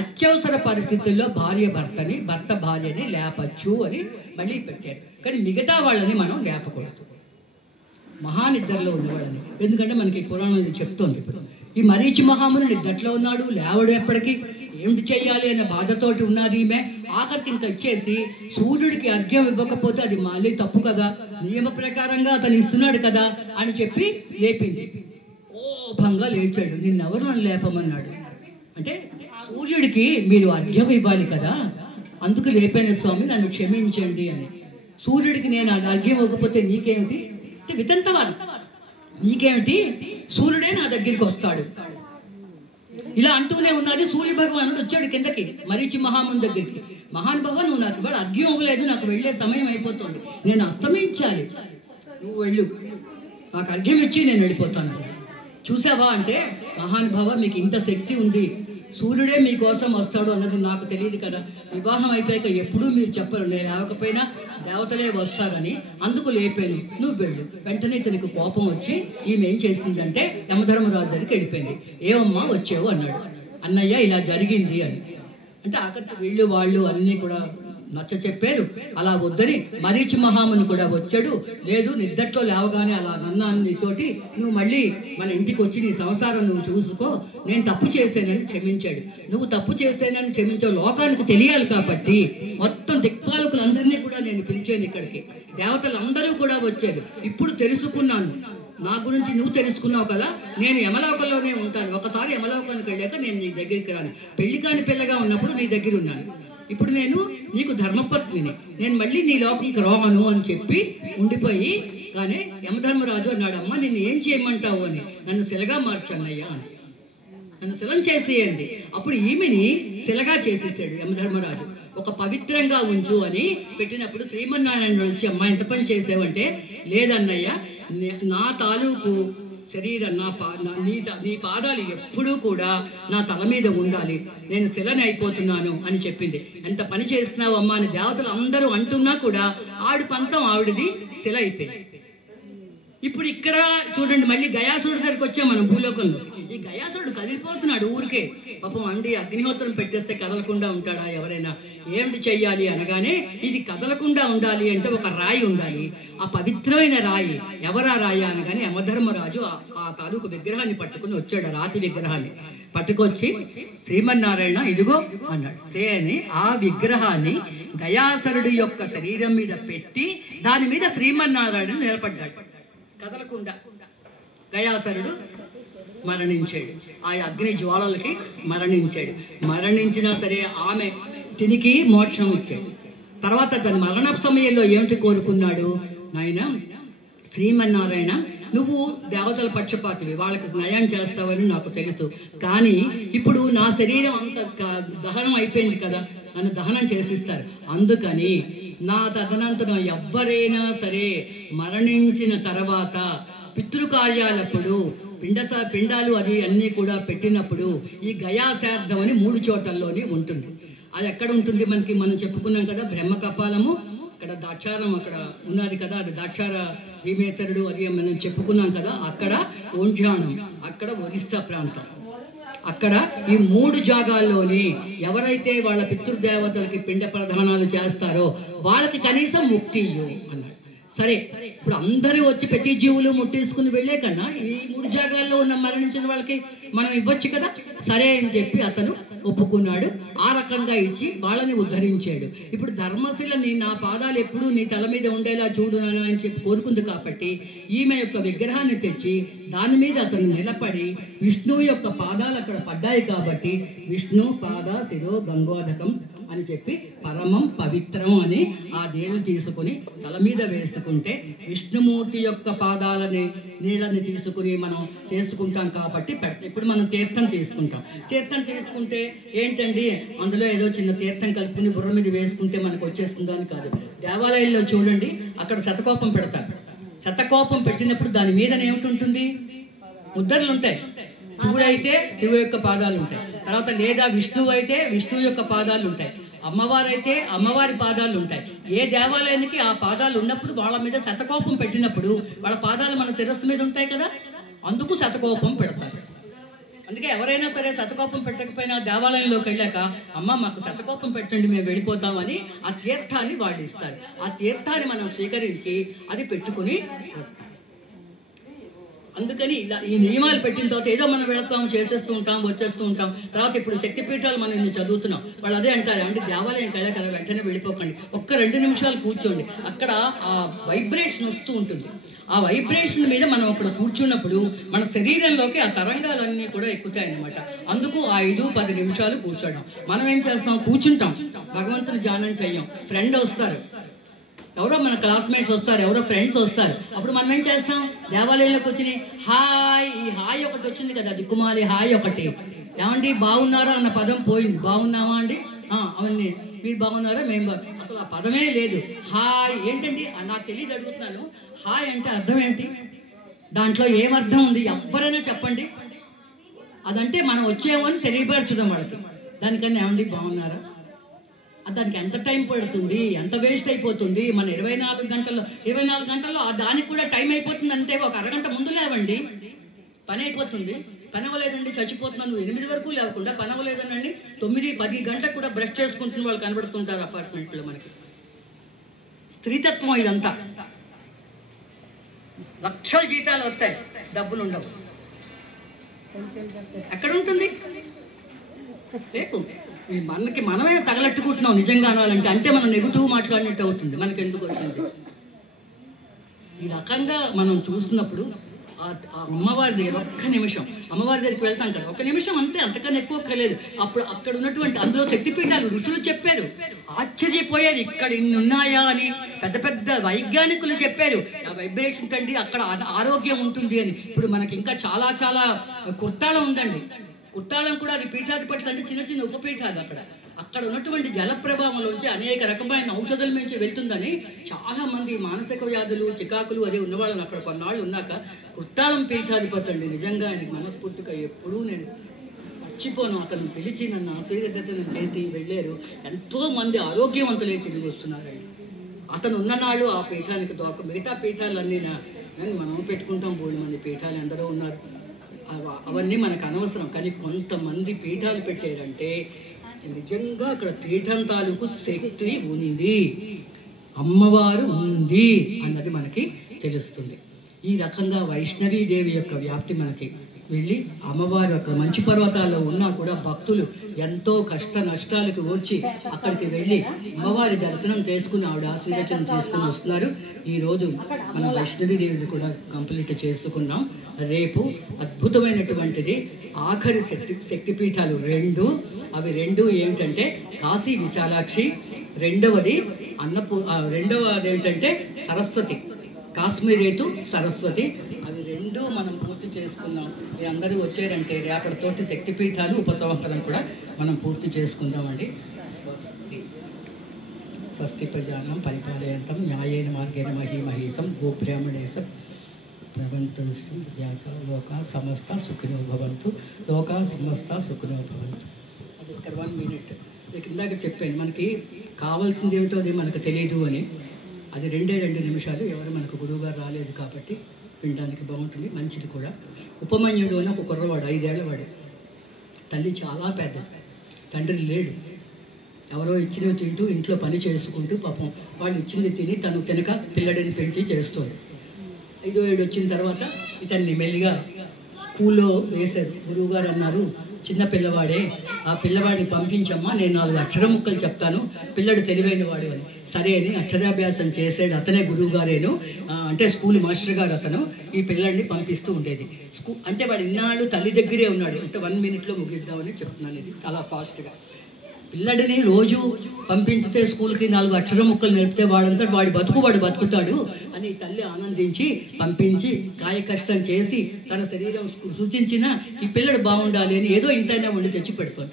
అత్యవసర పరిస్థితుల్లో భార్య భర్తని, భర్త భార్యని లేపచ్చు అని మళ్ళీ పెట్టారు. కానీ మిగతా వాళ్ళని మనం లేపకూడదు, మహానిద్రలో ఉన్నవాళ్ళని. ఎందుకంటే మనకి పురాణం ఇది చెప్తోంది. ఇప్పుడు ఈ మరీచి మహాముని నిద్రలో ఉన్నాడు, లేవడు ఎప్పటికీ, ఏమిటి చెయ్యాలి అనే బాధతోటి ఉన్నది ఈమె. ఆఖరికి ఇంకా ఇచ్చేసి సూర్యుడికి అర్ఘ్యం ఇవ్వకపోతే అది మళ్ళీ తప్పు కదా, నియమ ప్రకారంగా అతను ఇస్తున్నాడు కదా అని చెప్పి లేపింది. కోపంగా లేచాడు, నిన్నెవరు నన్ను లేపమన్నాడు అంటే, సూర్యుడికి మీరు అర్ఘ్యం ఇవ్వాలి కదా, అందుకు లేపాను స్వామి, నన్ను క్షమించండి అని. సూర్యుడికి నేను అర్ఘ్యం ఇవ్వకపోతే నీకేమిటి, వితంతవాదం. నీకేమిటి, సూర్యుడే నా దగ్గరికి వస్తాడు ఇలా అంటూనే ఉన్నది. సూర్య భగవానుడు వచ్చాడు కిందకి మరీచి మహాముని దగ్గరికి. మహానుభావ, నువ్వు నాకు ఇవాళ అర్ఘ్యం ఇవ్వలేదు, నాకు వెళ్ళే సమయం అయిపోతుంది, నేను అస్తమించాలి, నువ్వు వెళ్ళు, నాకు అర్ఘ్యం ఇచ్చి నేను వెళ్ళిపోతాను. చూసావా అంటే, మహానుభావ మీకు ఇంత శక్తి ఉంది, సూర్యుడే మీకోసం వస్తాడు అన్నది నాకు తెలియదు కదా, వివాహం అయిపోయాక ఎప్పుడూ మీరు చెప్పరు, నేను లేకపోయినా దేవతలే వస్తారని, అందుకు లేపాను, నువ్వు వెళ్ళు. వెంటనే ఇతనికి కోపం వచ్చి ఈమె ఏం చేసిందంటే యమధర్మరాజు దగ్గరికి వెళ్ళిపోయింది. ఏమమ్మా వచ్చావు అన్నాడు. అన్నయ్య ఇలా జరిగింది అని అంటే ఆఖరికి వీళ్ళు వాళ్ళు అన్నీ కూడా నచ్చ చెప్పారు. అలా వద్దని మరీచి మహాముని కూడా వచ్చాడు. లేదు, నిద్దట్లో లేవగానే అలా అన్నాను నీతోటి, నువ్వు మళ్ళీ మన ఇంటికి వచ్చి నీ సంసారం నువ్వు చూసుకో, నేను తప్పు చేశానని క్షమించాడు. నువ్వు తప్పు చేశానని క్షమించావు, లోకానికి తెలియాలి కాబట్టి మొత్తం దిక్పాలకులందరినీ కూడా నేను పిలిచాను ఇక్కడికి, దేవతలందరూ కూడా వచ్చారు. ఇప్పుడు తెలుసుకున్నాను, నా గురించి నువ్వు తెలుసుకున్నావు కదా, నేను యమలోకంలోనే ఉంటాను, ఒకసారి యమలోకానికి వెళ్ళాక నేను నీ దగ్గరికి రాను, పెళ్లి కాని పిల్లగా ఉన్నప్పుడు నీ దగ్గర ఉన్నాను, ఇప్పుడు నేను నీకు ధర్మపత్నిని, నేను మళ్ళీ నీ లోకంకి రాను అని చెప్పి ఉండిపోయి, కానీ యమధర్మరాజు అన్నాడు, అమ్మ నిన్ను ఏం చేయమంటావు అని, నన్ను శిలగా మార్చన్నయ్యా అని, నన్ను శిలం చేసేయండి. అప్పుడు ఈమెని శిలగా చేసేసాడు యమధర్మరాజు. ఒక పవిత్రంగా ఉంచు అని పెట్టినప్పుడు శ్రీమన్నారాయణుడు వచ్చి, అమ్మ ఎంత పని చేసావంటే, లేదన్నయ్య నా తాలూకు శరీరం నీ పాదాలు ఎప్పుడూ కూడా నా తల మీద ఉండాలి, నేను శిలని అయిపోతున్నాను అని చెప్పింది. ఎంత పని చేస్తున్నావు అమ్మ అని దేవతలు అందరూ అంటున్నా కూడా ఆవిడ పంతం ఆవిడది శిల అయిపోయింది. ఇప్పుడు ఇక్కడ చూడండి, మళ్ళీ గయాసురుడి దగ్గరికి వచ్చాం మనం భూలోకంలో. ఈ గయాసురుడు కదిలిపోతున్నాడు ఊరికే, పాపం అండి అగ్నిహోత్రం పెట్టేస్తే కదలకుండా ఉంటాడా ఎవరైనా, ఏమిటి చెయ్యాలి అనగానే ఇది కదలకుండా ఉండాలి అంటే ఒక రాయి ఉండాలి, ఆ పవిత్రమైన రాయి, ఎవరా రాయి అనగానే యమధర్మరాజు ఆ తాలూకు విగ్రహాన్ని పట్టుకుని వచ్చాడు, రాతి విగ్రహాన్ని పట్టుకొచ్చి శ్రీమన్నారాయణ ఇదిగో అన్నాడు. అని ఆ విగ్రహాన్ని గయాసురుడి యొక్క శరీరం మీద పెట్టి దాని మీద శ్రీమన్నారాయణ నిలబడ్డాడు కదలకుండా. గయాసురుడు మరణించాడు, ఆ అగ్ని జ్వాలలకి మరణించాడు. మరణించినా సరే ఆమె తినికి మోక్షం ఇచ్చాడు. తర్వాత తన మరణ సమయంలో ఏమిటి కోరుకున్నాడు, నాయన శ్రీమన్నారాయణ నువ్వు దేవతల పక్షపాతివి, వాళ్ళకి న్యాయం చేస్తావని నాకు తెలుసు, కానీ ఇప్పుడు నా శరీరం అంత దహనం అయిపోయింది కదా, నన్ను దహనం చేసిస్తారు, అందుకని నా తదనంతరం ఎవ్వరైనా సరే మరణించిన తర్వాత పితృకార్యాలప్పుడు పిండాలు అది అన్నీ కూడా పెట్టినప్పుడు ఈ గయాశార్థం అని 3 చోటల్లోనే ఉంటుంది. అది ఎక్కడ ఉంటుంది మనకి, మనం చెప్పుకున్నాం కదా, బ్రహ్మకపాలము, అక్కడ దాక్షారం అక్కడ ఉన్నది కదా, అది దాక్షార భీమేతరుడు అది మనం చెప్పుకున్నాం కదా, అక్కడ ఓంఝాణం, అక్కడ ఒరిస్సా ప్రాంతం, అక్కడ ఈ 3 జాగాల్లోని ఎవరైతే వాళ్ళ పితృదేవతలకి పిండ ప్రధానాలు చేస్తారో వాళ్ళకి కనీసం ముక్తి ఇవ్వు అన్నాడు. సరే, ఇప్పుడు అందరూ వచ్చి ప్రతి జీవులు ముట్టేసుకుని వెళ్ళే కన్నా ఈ 3 జాగాల్లో ఉన్న మరణించిన వాళ్ళకి మనం ఇవ్వచ్చు కదా, సరే అని చెప్పి అతను ఒప్పుకున్నాడు. ఆ రకంగా ఇచ్చి వాళ్ళని ఉద్ధరించాడు. ఇప్పుడు ధర్మశిలని నా పాదాలు ఎప్పుడూ నీ తల మీద ఉండేలా చూడు అని చెప్పి కోరుకుంది కాబట్టి ఈమె యొక్క విగ్రహాన్ని తెచ్చి దాని మీద అతను నిలబడి విష్ణువు యొక్క పాదాలు అక్కడ పడ్డాయి కాబట్టి విష్ణు పాద శిరో గంగోదకం అని చెప్పి పరమం పవిత్రం అని ఆ దేని తీసుకుని తల మీద వేసుకుంటే విష్ణుమూర్తి యొక్క పాదాలని నీళ్ళని తీసుకుని మనం చేసుకుంటాం కాబట్టి ఇప్పుడు మనం తీర్థం తీసుకుంటాం. తీర్థం తీసుకుంటే ఏంటండి, అందులో ఏదో చిన్న తీర్థం కలుపుకుని బుర్ర మీద వేసుకుంటే మనకు వచ్చేస్తుందో అని కాదు. దేవాలయంలో చూడండి, అక్కడ శతకోపం పెడతారు. శతకోపం పెట్టినప్పుడు దాని మీద ఏమిటి ముద్రలు ఉంటాయి. శివుడైతే శివు యొక్క పాదాలు ఉంటాయి, తర్వాత లేదా విష్ణువు అయితే విష్ణువు యొక్క పాదాలు ఉంటాయి, అమ్మవారైతే అమ్మవారి పాదాలు ఉంటాయి. ఏ దేవాలయానికి ఆ పాదాలు ఉన్నప్పుడు వాళ్ళ మీద శతకోపం పెట్టినప్పుడు వాళ్ళ పాదాలు మన శిరస్సు మీద ఉంటాయి కదా, అందుకు శతకోపం పెడతారు. అందుకే ఎవరైనా సరే శతకోపం పెట్టకపోయినా దేవాలయంలోకి వెళ్ళాక అమ్మ మాకు శతకోపం పెట్టండి మేము వెళ్ళిపోతామని ఆ తీర్థాన్ని వాళ్ళు ఇస్తారు. ఆ తీర్థాన్ని మనం స్వీకరించి అది పెట్టుకుని అందుకని ఇలా ఈ నియమాలు పెట్టిన తర్వాత ఏదో మనం వెళతాం చేసేస్తూ ఉంటాం వచ్చేస్తూ ఉంటాం. తర్వాత ఇప్పుడు శక్తిపీఠాలు మనం ఇన్ని చదువుతున్నాం, వాళ్ళు అదే అంటారు, అంటే దేవాలయం వెళ్ళాక వెంటనే వెళ్ళిపోకండి, ఒక్క 2 నిమిషాలు కూర్చోండి, అక్కడ ఆ వైబ్రేషన్ వస్తూ ఉంటుంది. ఆ వైబ్రేషన్ మీద మనం అక్కడ కూర్చున్నప్పుడు మన శరీరంలోకి ఆ తరంగాలన్నీ కూడా ఎక్కుతాయి అన్నమాట. అందుకు 5-10 నిమిషాలు కూర్చోడం. మనం ఏం చేస్తాం, కూర్చుంటాం, భగవంతుని ధ్యానం చెయ్యం, ఫ్రెండ్ వస్తారు, ఎవరో ఎవరో మన క్లాస్మేట్స్ వస్తారు, ఎవరో ఫ్రెండ్స్ వస్తారు. అప్పుడు మనం ఏం చేస్తాం? దేవాలయంలోకి వచ్చి హాయ్, ఈ హాయ్ ఒకటి వచ్చింది కదా, దిక్కుమాలి హాయ్ ఒకటి. ఏమండి బాగున్నారా అన్న పదం పోయింది. బాగున్నావా అండి, అవన్నీ మీరు బాగున్నారా, మేము అసలు ఆ పదమే లేదు. హాయ్ ఏంటండి నాకు తెలియదు, అడుగుతున్నాను. హాయ్ అంటే అర్థం ఏంటి? దాంట్లో ఏమర్థం ఉంది? ఎవరైనా చెప్పండి. అదంటే మనం వచ్చామో అని తెలియపరచుదాం వాళ్ళకి. దానికన్నా ఏమండి బాగున్నారా, దానికి ఎంత టైం పడుతుంది, ఎంత వేస్ట్ అయిపోతుంది. మన 24 గంటల్లో దానికి కూడా టైం అయిపోతుంది. అంటే ఒక అరగంట ముందు లేవండి, పని అయిపోతుంది. పని అవ్వలేదండి చచ్చిపోతున్నాను, 8 వరకు లేకుండా పని అవ్వలేదనండి 9-10 గంటలకు కూడా బ్రష్ చేసుకుంటున్న వాళ్ళు కనబడుతుంటారు అపార్ట్మెంట్లో. మనకి స్త్రీతత్వం ఇదంతా. లక్షల జీతాలు వస్తాయి, డబ్బులు ఉండవు. ఎక్కడ ఉంటుంది? లేదు, మనకి మనమే తగలెట్టుకుంటున్నాం నిజంగా అనాలంటే. అంటే మనం నెగిటివ్ మాట్లాడినట్టు అవుతుంది. మనకి ఎందుకు వచ్చింది? ఈ రకంగా మనం చూస్తున్నప్పుడు ఆ అమ్మవారి దగ్గర ఒక్క నిమిషం, అమ్మవారి దగ్గరికి వెళ్తాం కదా, ఒక నిమిషం అంతే, అంతకన్నా ఎక్కువ కలిలేదు. అప్పుడు అక్కడ ఉన్నటువంటి అందులో శక్తిపీఠాలు ఋషులు చెప్పారు, ఆశ్చర్యపోయారు. ఇక్కడ ఇన్ని ఉన్నాయా అని పెద్ద పెద్ద వైజ్ఞానికులు చెప్పారు. ఆ వైబ్రేషన్ అండి అక్కడ ఆరోగ్యం ఉంటుంది అని. ఇప్పుడు మనకి ఇంకా చాలా చాలా కుర్తాళం ఉందండి. కుట్టాలం కూడా అది పీఠాధిపతులు అంటే చిన్న చిన్న ఉపపీఠాలు. అక్కడ ఉన్నటువంటి జల ప్రభావంలోంచి అనేక రకమైన ఔషధాల నుంచి వెళ్తుందని చాలా మంది మానసిక వ్యాధులు, చికాకులు అదే ఉన్నవాళ్ళని అక్కడ కొన్నాళ్ళు ఉన్నాక కుట్టాలం పీఠాధిపతి అండి. నిజంగా ఆయనకి మనస్ఫూర్తిగా ఎప్పుడూ నేను మర్చిపోను. అతను పిలిచి నన్ను ఆశీర్వదతను చేతి వెళ్ళారు. ఎంతో మంది ఆరోగ్యవంతులే తిరిగి వస్తున్నారండి. అతను ఉన్ననాళ్ళు ఆ పీఠానికి దోక. మిగతా పీఠాలన్నీ మనం పెట్టుకుంటాం, బోల్డ్ మంది పీఠాలు ఎందరో ఉన్నారు, అవన్నీ మనకు అనవసరం. కానీ కొంతమంది పీఠాలు పెట్టారంటే నిజంగా అక్కడ పీఠం తాలూకు శక్తి ఉంది, అమ్మవారు ఉంది అన్నది మనకి తెలుస్తుంది. ఈ రకంగా వైష్ణవీదేవి యొక్క వ్యాప్తి మనకి వెళ్ళి అమ్మవారు అక్కడ మంచు పర్వతాల్లో ఉన్నా కూడా భక్తులు ఎంతో కష్ట నష్టాలకు వచ్చి అక్కడికి వెళ్ళి అమ్మవారి దర్శనం చేసుకుని ఆవిడ ఆశీర్వచనం చేసుకుని వస్తున్నారు. ఈరోజు మనం వైష్ణవీదేవిది కూడా కంప్లీట్ చేసుకున్నాం. రేపు అద్భుతమైనటువంటిది ఆఖరి శక్తిపీఠాలు 2. అవి 2 ఏమిటంటే కాశీ విశాలాక్షి, రెండవది రెండవది ఏంటంటే సరస్వతి, కాశ్మీరేతు సరస్వతి. అవి 2 మనం పూర్తి చేసుకున్నాం. మీ అందరూ వచ్చారంటే రేపటితోటి శక్తిపీఠాలు ఉపసంహరణ కూడా మనం పూర్తి చేసుకుందామండి. స్వస్తి ప్రజానం పరిపాలయంతం న్యాయేన మార్గేణ మహీమహీసం గోబ్రాహ్మణేశం భవంతు లోకా సమస్త సుఖినో భవంతు, లోకా సమస్త సుఖినో భవంతు. అది ఇక్కడ 1 minute మీకు ఇందాక చెప్పాను, మనకి కావాల్సింది ఏమిటో అది మనకు తెలియదు అని. అది 2 నిమిషాలు. ఎవరు మనకు గురువుగారు రాలేదు కాబట్టి వినడానికి బాగుంటుంది, మంచిది కూడా. ఉపమన్యుడు అని ఒక కుర్రవాడు, 5 ఏళ్ల వాడు. తల్లి చాలా పెద్ద, తండ్రి లేడు. ఎవరో ఇచ్చినవి తింటూ ఇంట్లో పని చేసుకుంటూ పాపం వాళ్ళు ఇచ్చింది తిని తను తినక పిల్లడిని పెంచి చేస్తుంది. 5వ ఏడు వచ్చిన తర్వాత ఇతన్ని మెల్లిగా స్కూల్లో వేశారు. గురువుగారు అన్నారు, చిన్న పిల్లవాడే, ఆ పిల్లవాడిని పంపించమ్మా, నేను 4 అక్షర ముక్కలు చెప్తాను, పిల్లడు తెలివైన వాడు అని. సరే అని అక్షరాభ్యాసం చేసాడు. అతనే గురువు గారేను, అంటే స్కూల్ మాస్టర్ గారు అతను. ఈ పిల్లడిని పంపిస్తూ ఉండేది. అంటే వాడు ఇన్నాళ్ళు తల్లి దగ్గరే ఉన్నాడు. అంటే 1 minute ముగిద్దామని చెప్తున్నాను. ఇది చాలా ఫాస్ట్గా. పిల్లడిని రోజు పంపించితే స్కూల్కి 4 అక్షర ముక్కలు నేర్పితే వాడంతా వాడి వాడు బతుకుతాడు అని తల్లి ఆనందించి పంపించి కాయ కష్టం చేసి తన శరీరం సూచించిన ఈ పిల్లడు బాగుండాలి అని ఏదో ఇంతైనా వండి తెచ్చి పెడుతుంది.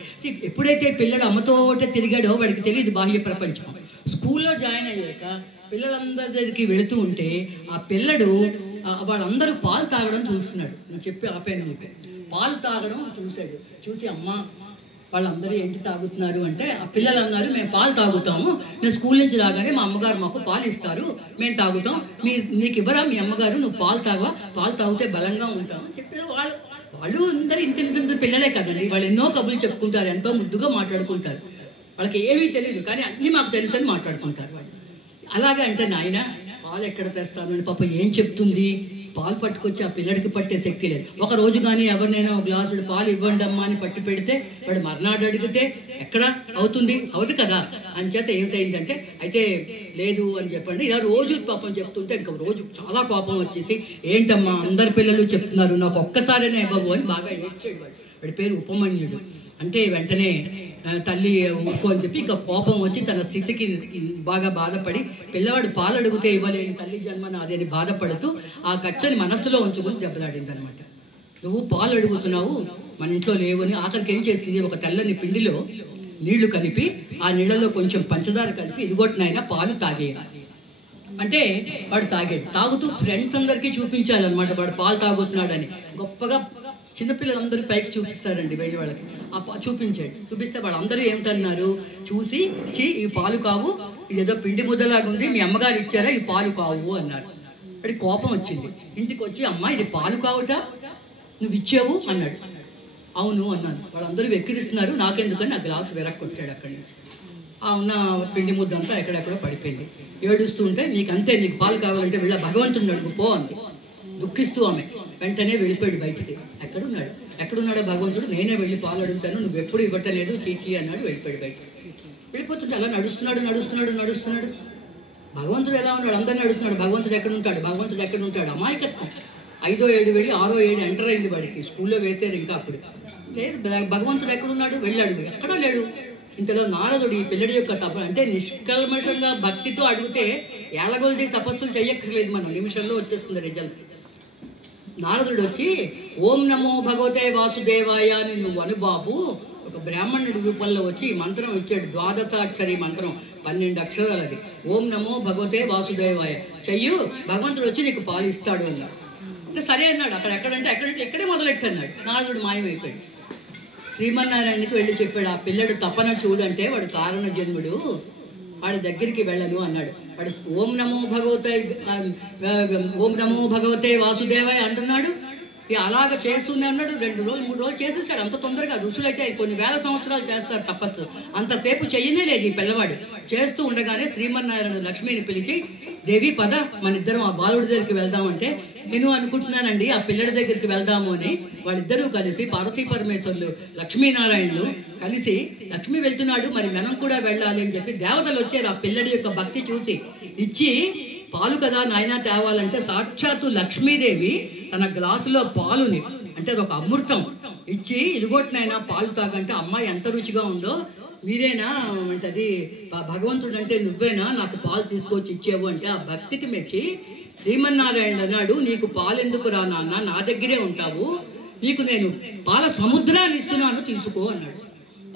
ఎప్పుడైతే పిల్లడు అమ్మతోటే తిరిగాడో వాడికి తెలియదు బాహ్య ప్రపంచం. స్కూల్లో జాయిన్ అయ్యాక పిల్లలందరి దగ్గరికి వెళుతూ ఉంటే ఆ పిల్లడు వాళ్ళందరూ పాలు తాగడం చూస్తున్నాడు. నేను చెప్పి ఆపాను. పాలు తాగడం చూశాడు. చూసి అమ్మ వాళ్ళందరూ ఏంటి తాగుతున్నారు అంటే, ఆ పిల్లలు అన్నారు, మేము పాలు తాగుతాము, మేము స్కూల్ నుంచి రాగానే మా అమ్మగారు మాకు పాలు ఇస్తారు, మేము తాగుతాం, నీకు ఇవ్వరా మీ అమ్మగారు, నువ్వు పాలు తాగవా, పాలు తాగితే బలంగా ఉంటాం అని చెప్పేది. వాళ్ళు అందరూ ఇంత పిల్లలే కదండి, వాళ్ళు ఎన్నో కబుర్లు చెప్పుకుంటారు, ఎంతో ముద్దుగా మాట్లాడుకుంటారు. వాళ్ళకి ఏమీ తెలియదు కానీ అన్నీ మాకు తెలుసు అని మాట్లాడుకుంటారు వాళ్ళు. అలాగే అంటే నాయన పాలు ఎక్కడ తెస్తాను అని పాప ఏం చెప్తుంది, పాలు పట్టుకొచ్చి ఆ పిల్లడికి పట్టే శక్తి లేదు. ఒక రోజు కానీ ఎవరినైనా ఒక గ్లాసుడు పాలు ఇవ్వండి అమ్మా అని పట్టి పెడితే వాడు మర్నాడు అడిగితే ఎక్కడ అవుతుంది, అవదు కదా. అంచేత ఏమిటైందంటే అయితే లేదు అని చెప్పండి. ఇలా రోజు పాపం చెప్తుంటే ఇంకా రోజు చాలా కోపం వచ్చేసి, ఏంటమ్మా అందరి పిల్లలు చెప్తున్నారు, నాకు ఒక్కసారైనా ఇవ్వవు అని బాగా ఏడ్చాడు వాడు. వాడి పేరు ఉపమన్యుడు. అంటే వెంటనే తల్లి ఊరుకో అని చెప్పి ఇంకా కోపం వచ్చి తన స్థితికి బాగా బాధపడి పిల్లవాడు పాలు అడిగితే ఇవ్వలేని తల్లి జన్మ నాది అని బాధపడుతూ ఆ కచ్చని మనస్సులో ఉంచుకుని దెబ్బలాడింది అనమాట. నువ్వు పాలు అడుగుతున్నావు, మన ఇంట్లో లేవని. ఆఖరికి ఏం చేసింది, ఒక తెల్లని పిండిలో నీళ్లు కలిపి ఆ నీళ్ళలో కొంచెం పంచదార కలిపి ఇదిగొట్టినైనా పాలు తాగేయాలి అంటే వాడు తాగాడు. తాగుతూ ఫ్రెండ్స్ అందరికీ చూపించాలన్నమాట వాడు పాలు తాగుతున్నాడని. గొప్పగా చిన్నపిల్లలందరూ పైకి చూపిస్తారండి వెళ్ళి వాళ్ళకి. చూపించాడు. చూపిస్తే వాళ్ళందరూ ఏమిటన్నారు, చూసి ఈ పాలు కావు, ఇదేదో పిండి ముద్దలాగా ఉంది, మీ అమ్మగారు ఇచ్చారా, ఈ పాలు కావు అన్నారు. వాడి కోపం వచ్చింది. ఇంటికి వచ్చి అమ్మ ఇది పాలు కావుట నువ్వు ఇచ్చావు అన్నాడు. అవును అన్నాను. వాళ్ళందరూ వెక్కిరిస్తున్నారు, నాకెందుకని ఆ గ్లాసు వెరక్కొట్టాడు అక్కడి నుంచి. ఆ ఉన్న పిండి ముద్ద అంతా ఎక్కడెక్కడో పడిపోయింది. ఏడుస్తూ ఉంటే నీకంతే, నీకు పాలు కావాలంటే వెళ్ళా భగవంతుడిని అడుగు పో అంది దుఃఖిస్తూ ఆమె. వెంటనే వెళ్ళిపోయాడు బయటికి. ఎక్కడున్నాడో భగవంతుడు, నేనే వెళ్ళి పాలు అడుగుతాను, నువ్వు ఎప్పుడు ఇవ్వటలేదు చీచి అన్నాడు. వెళ్ళిపోయాడు బయటికి. వెళ్ళిపోతుంటే అలా నడుస్తున్నాడు. భగవంతుడు ఎలా ఉన్నాడు, అందరినీ అడుగుతున్నాడు భగవంతుడు ఎక్కడుంటాడు. అమాయకత్వం. 5వ ఏడు వెళ్ళి 6వ ఏడు ఎంటర్ అయింది వాడికి. స్కూల్లో వేసారు ఇంకా అప్పుడు. లేదు భగవంతుడు ఎక్కడున్నాడు, వెళ్ళాడు, ఎక్కడా లేడు. ఇంతలో నారదుడు ఈ పిల్లడి యొక్క అంటే నిష్కల్మషంగా భక్తితో అడిగితే ఏళ్ళగొలిది తపస్సులు చెయ్యక్కర్లేదు, మనం నిమిషంలో వచ్చేస్తుంది రిజల్ట్. నారదుడు వచ్చి ఓం నమో భగవతే వాసుదేవాయ అని నువ్వు అను బాబు. ఒక బ్రాహ్మణుడి రూపంలో వచ్చి మంత్రం ఇచ్చాడు. 12 మంత్రం, 12 అక్షరాలు అది. ఓం నమో భగవతే వాసుదేవాయ చెయ్యు, భగవంతుడు వచ్చి నీకు పాలు ఇస్తాడు అన్నాడు. అంటే సరే అన్నాడు. ఎక్కడంటే ఎక్కడే మొదలెట్టన్నాడు. నారదుడు మాయమైపోయాడు. శ్రీమన్నారాయణకి వెళ్ళి చెప్పాడు, ఆ పిల్లడు తపన చూడంటే వాడు కారణ జన్ముడు, వాడి దగ్గరికి వెళ్ళను అన్నాడు. వాడు ఓం నమో భగవతే వాసుదేవాయ అంటున్నాడు. అలాగ చేస్తూనే ఉన్నాడు. 2 రోజులు 3 రోజులు చేసేసాడు. అంత తొందరగా ఋషులైతే కొన్ని వేల సంవత్సరాలు చేస్తారు తపస్సు. అంతసేపు చెయ్యనే లేదు ఈ పిల్లవాడు. చేస్తూ ఉండగానే శ్రీమన్నారాయణ లక్ష్మిని పిలిచి, దేవి పద మన ఇద్దరం ఆ బాలుడి దగ్గరికి వెళ్దామంటే, నేను అనుకుంటున్నానండి ఆ పిల్లడి దగ్గరికి వెళ్దాము అని. వాళ్ళిద్దరూ కలిసి పార్వతీ పరమేశ్వరులు లక్ష్మీనారాయణులు కలిసి, లక్ష్మి వెళ్తున్నాడు మరి మనం కూడా వెళ్ళాలి అని చెప్పి దేవతలు వచ్చారు. ఆ పిల్లడి యొక్క భక్తి చూసి ఇచ్చి, పాలు కదా నాయన తేవాలంటే సాక్షాత్తు లక్ష్మీదేవి తన గ్లాసులో పాలుని, అంటే అదొక అమృతం ఇచ్చి, ఇదిగొట్టినైనా పాలు తాగంటే అమ్మాయి ఎంత రుచిగా ఉందో, మీరేనా అంటది భగవంతుడు అంటే నువ్వేనా నాకు పాలు తీసుకొచ్చి ఇచ్చేవు అంటే ఆ భక్తికి మెచ్చి శ్రీమన్నారాయణ అన్నాడు, నీకు పాలు ఎందుకు రా నాన్న, నా దగ్గరే ఉంటావు, నీకు నేను పాల సముద్రాన్ని ఇస్తున్నాను తీసుకో అన్నాడు.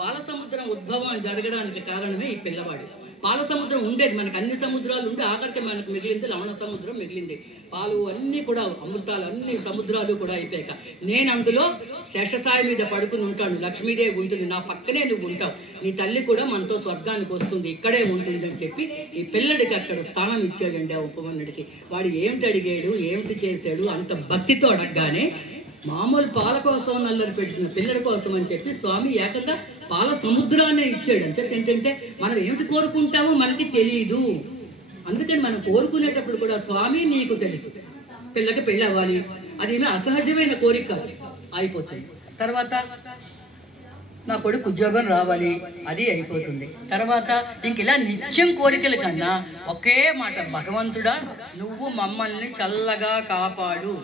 పాల సముద్రం ఉద్భవం జరగడానికి కారణమే ఈ పిల్లవాడు. పాల సముద్రం ఉండేది, మనకు అన్ని సముద్రాలు ఉండి ఆఖరికి మనకు మిగిలింది లవణ సముద్రం మిగిలింది. పాలు అన్నీ కూడా అమృతాలు అన్ని సముద్రాలు కూడా అయిపోయాక నేను అందులో శేషసాయి మీద పడుకుని ఉంటాను, లక్ష్మీదేవి ఉంటుంది, నా పక్కనే నువ్వు ఉంటావు, నీ తల్లి కూడా మనతో స్వర్గానికి వస్తుంది, ఇక్కడే ఉంటుంది అని చెప్పి ఈ పిల్లడికి అక్కడ స్థానం ఇచ్చాడండి ఆ ఉపమన్యుడికి. వాడు ఏమిటి అడిగాడు, ఏమిటి చేశాడు, అంత భక్తితో అడగగానే మామూలు పాల కోసం నల్లరి పెట్టిన పిల్లడి కోసం అని చెప్పి స్వామి ఏకంగా పాల సముద్రాన్ని ఇచ్చాడు. అంటే ఏంటంటే మనం ఏమిటి కోరుకుంటామో మనకి తెలియదు, అందుకని మనం కోరుకునేటప్పుడు కూడా స్వామి నీకు తెలుసు, పిల్లకి పెళ్ళి అవ్వాలి, అదేమీ అసహజమైన కోరిక అయిపోతుంది. తర్వాత నా కొడుకు ఉద్యోగం రావాలి, అది అయిపోతుంది. తర్వాత ఇంక ఇలా నిత్యం కోరికల కన్నా ఒకే మాట, భగవంతుడా నువ్వు మమ్మల్ని చల్లగా కాపాడు,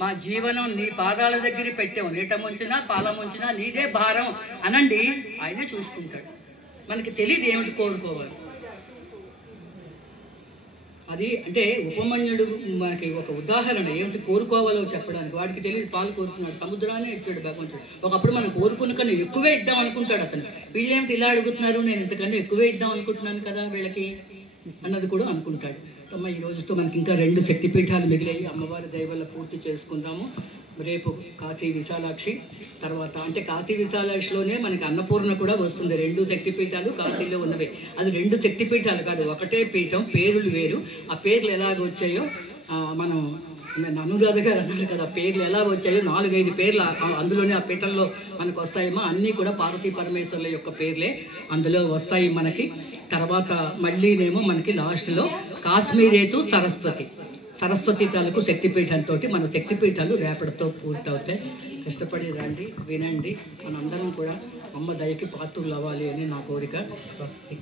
మా జీవనం నీ పాదాల దగ్గర పెట్టావు, నీట ముంచినా పాల ముంచినా నీదే భారం అనండి, ఆయనే చూసుకుంటాడు. మనకి తెలియదు ఏమిటి కోరుకోవాలి. అది అంటే ఉపమన్యుడు మనకి ఒక ఉదాహరణ ఏమిటి కోరుకోవాలో చెప్పడానికి. వాడికి తెలియదు, పాలు కోరుకున్నాడు, సముద్రాన్ని ఇచ్చాడు భగవంతుడు. ఒకప్పుడు మనం కోరుకున్న కన్నా ఎక్కువే ఇద్దాం అనుకుంటాడు అతను. వీళ్ళేమిటి ఇలా అడుగుతున్నారు, నేను ఇంతకన్నా ఎక్కువే ఇద్దాం అనుకుంటున్నాను కదా వీళ్ళకి అన్నది కూడా అనుకుంటాడు. అమ్మ ఈ రోజుతో మనకి ఇంకా 2 శక్తిపీఠాలు మిగిలాయి, అమ్మవారి దయ వల్ల పూర్తి చేసుకుందాము. రేపు కాశీ విశాలాక్షి, తర్వాత అంటే కాశీ విశాలాక్షిలోనే మనకి అన్నపూర్ణ కూడా వస్తుంది. 2 శక్తిపీఠాలు కాశీలో ఉన్నవే. అది 2 శక్తిపీఠాలు కాదు, ఒకటే పీఠం, పేర్లు వేరు. ఆ పేర్లు ఎలాగ వచ్చాయో మనం అనురాధ గారు అన్నారు కదా, పేర్లు ఎలా వచ్చాయో 4-5 పేర్లు అందులోనే ఆ పీఠంలో మనకు వస్తాయేమో. అన్నీ కూడా పార్వతీ పరమేశ్వరుల యొక్క పేర్లే అందులో వస్తాయి మనకి. తర్వాత మళ్ళీనేమో మనకి లాస్ట్లో కాశ్మీరేతు సరస్వతి తాలూకు శక్తిపీఠంతో మన శక్తిపీఠాలు రేపటితో పూర్తవుతాయి. కష్టపడి రండి, వినండి, మనందరం కూడా అమ్మ దయకి పాత్రులు అవ్వాలి అని నా కోరిక. స్వస్తి.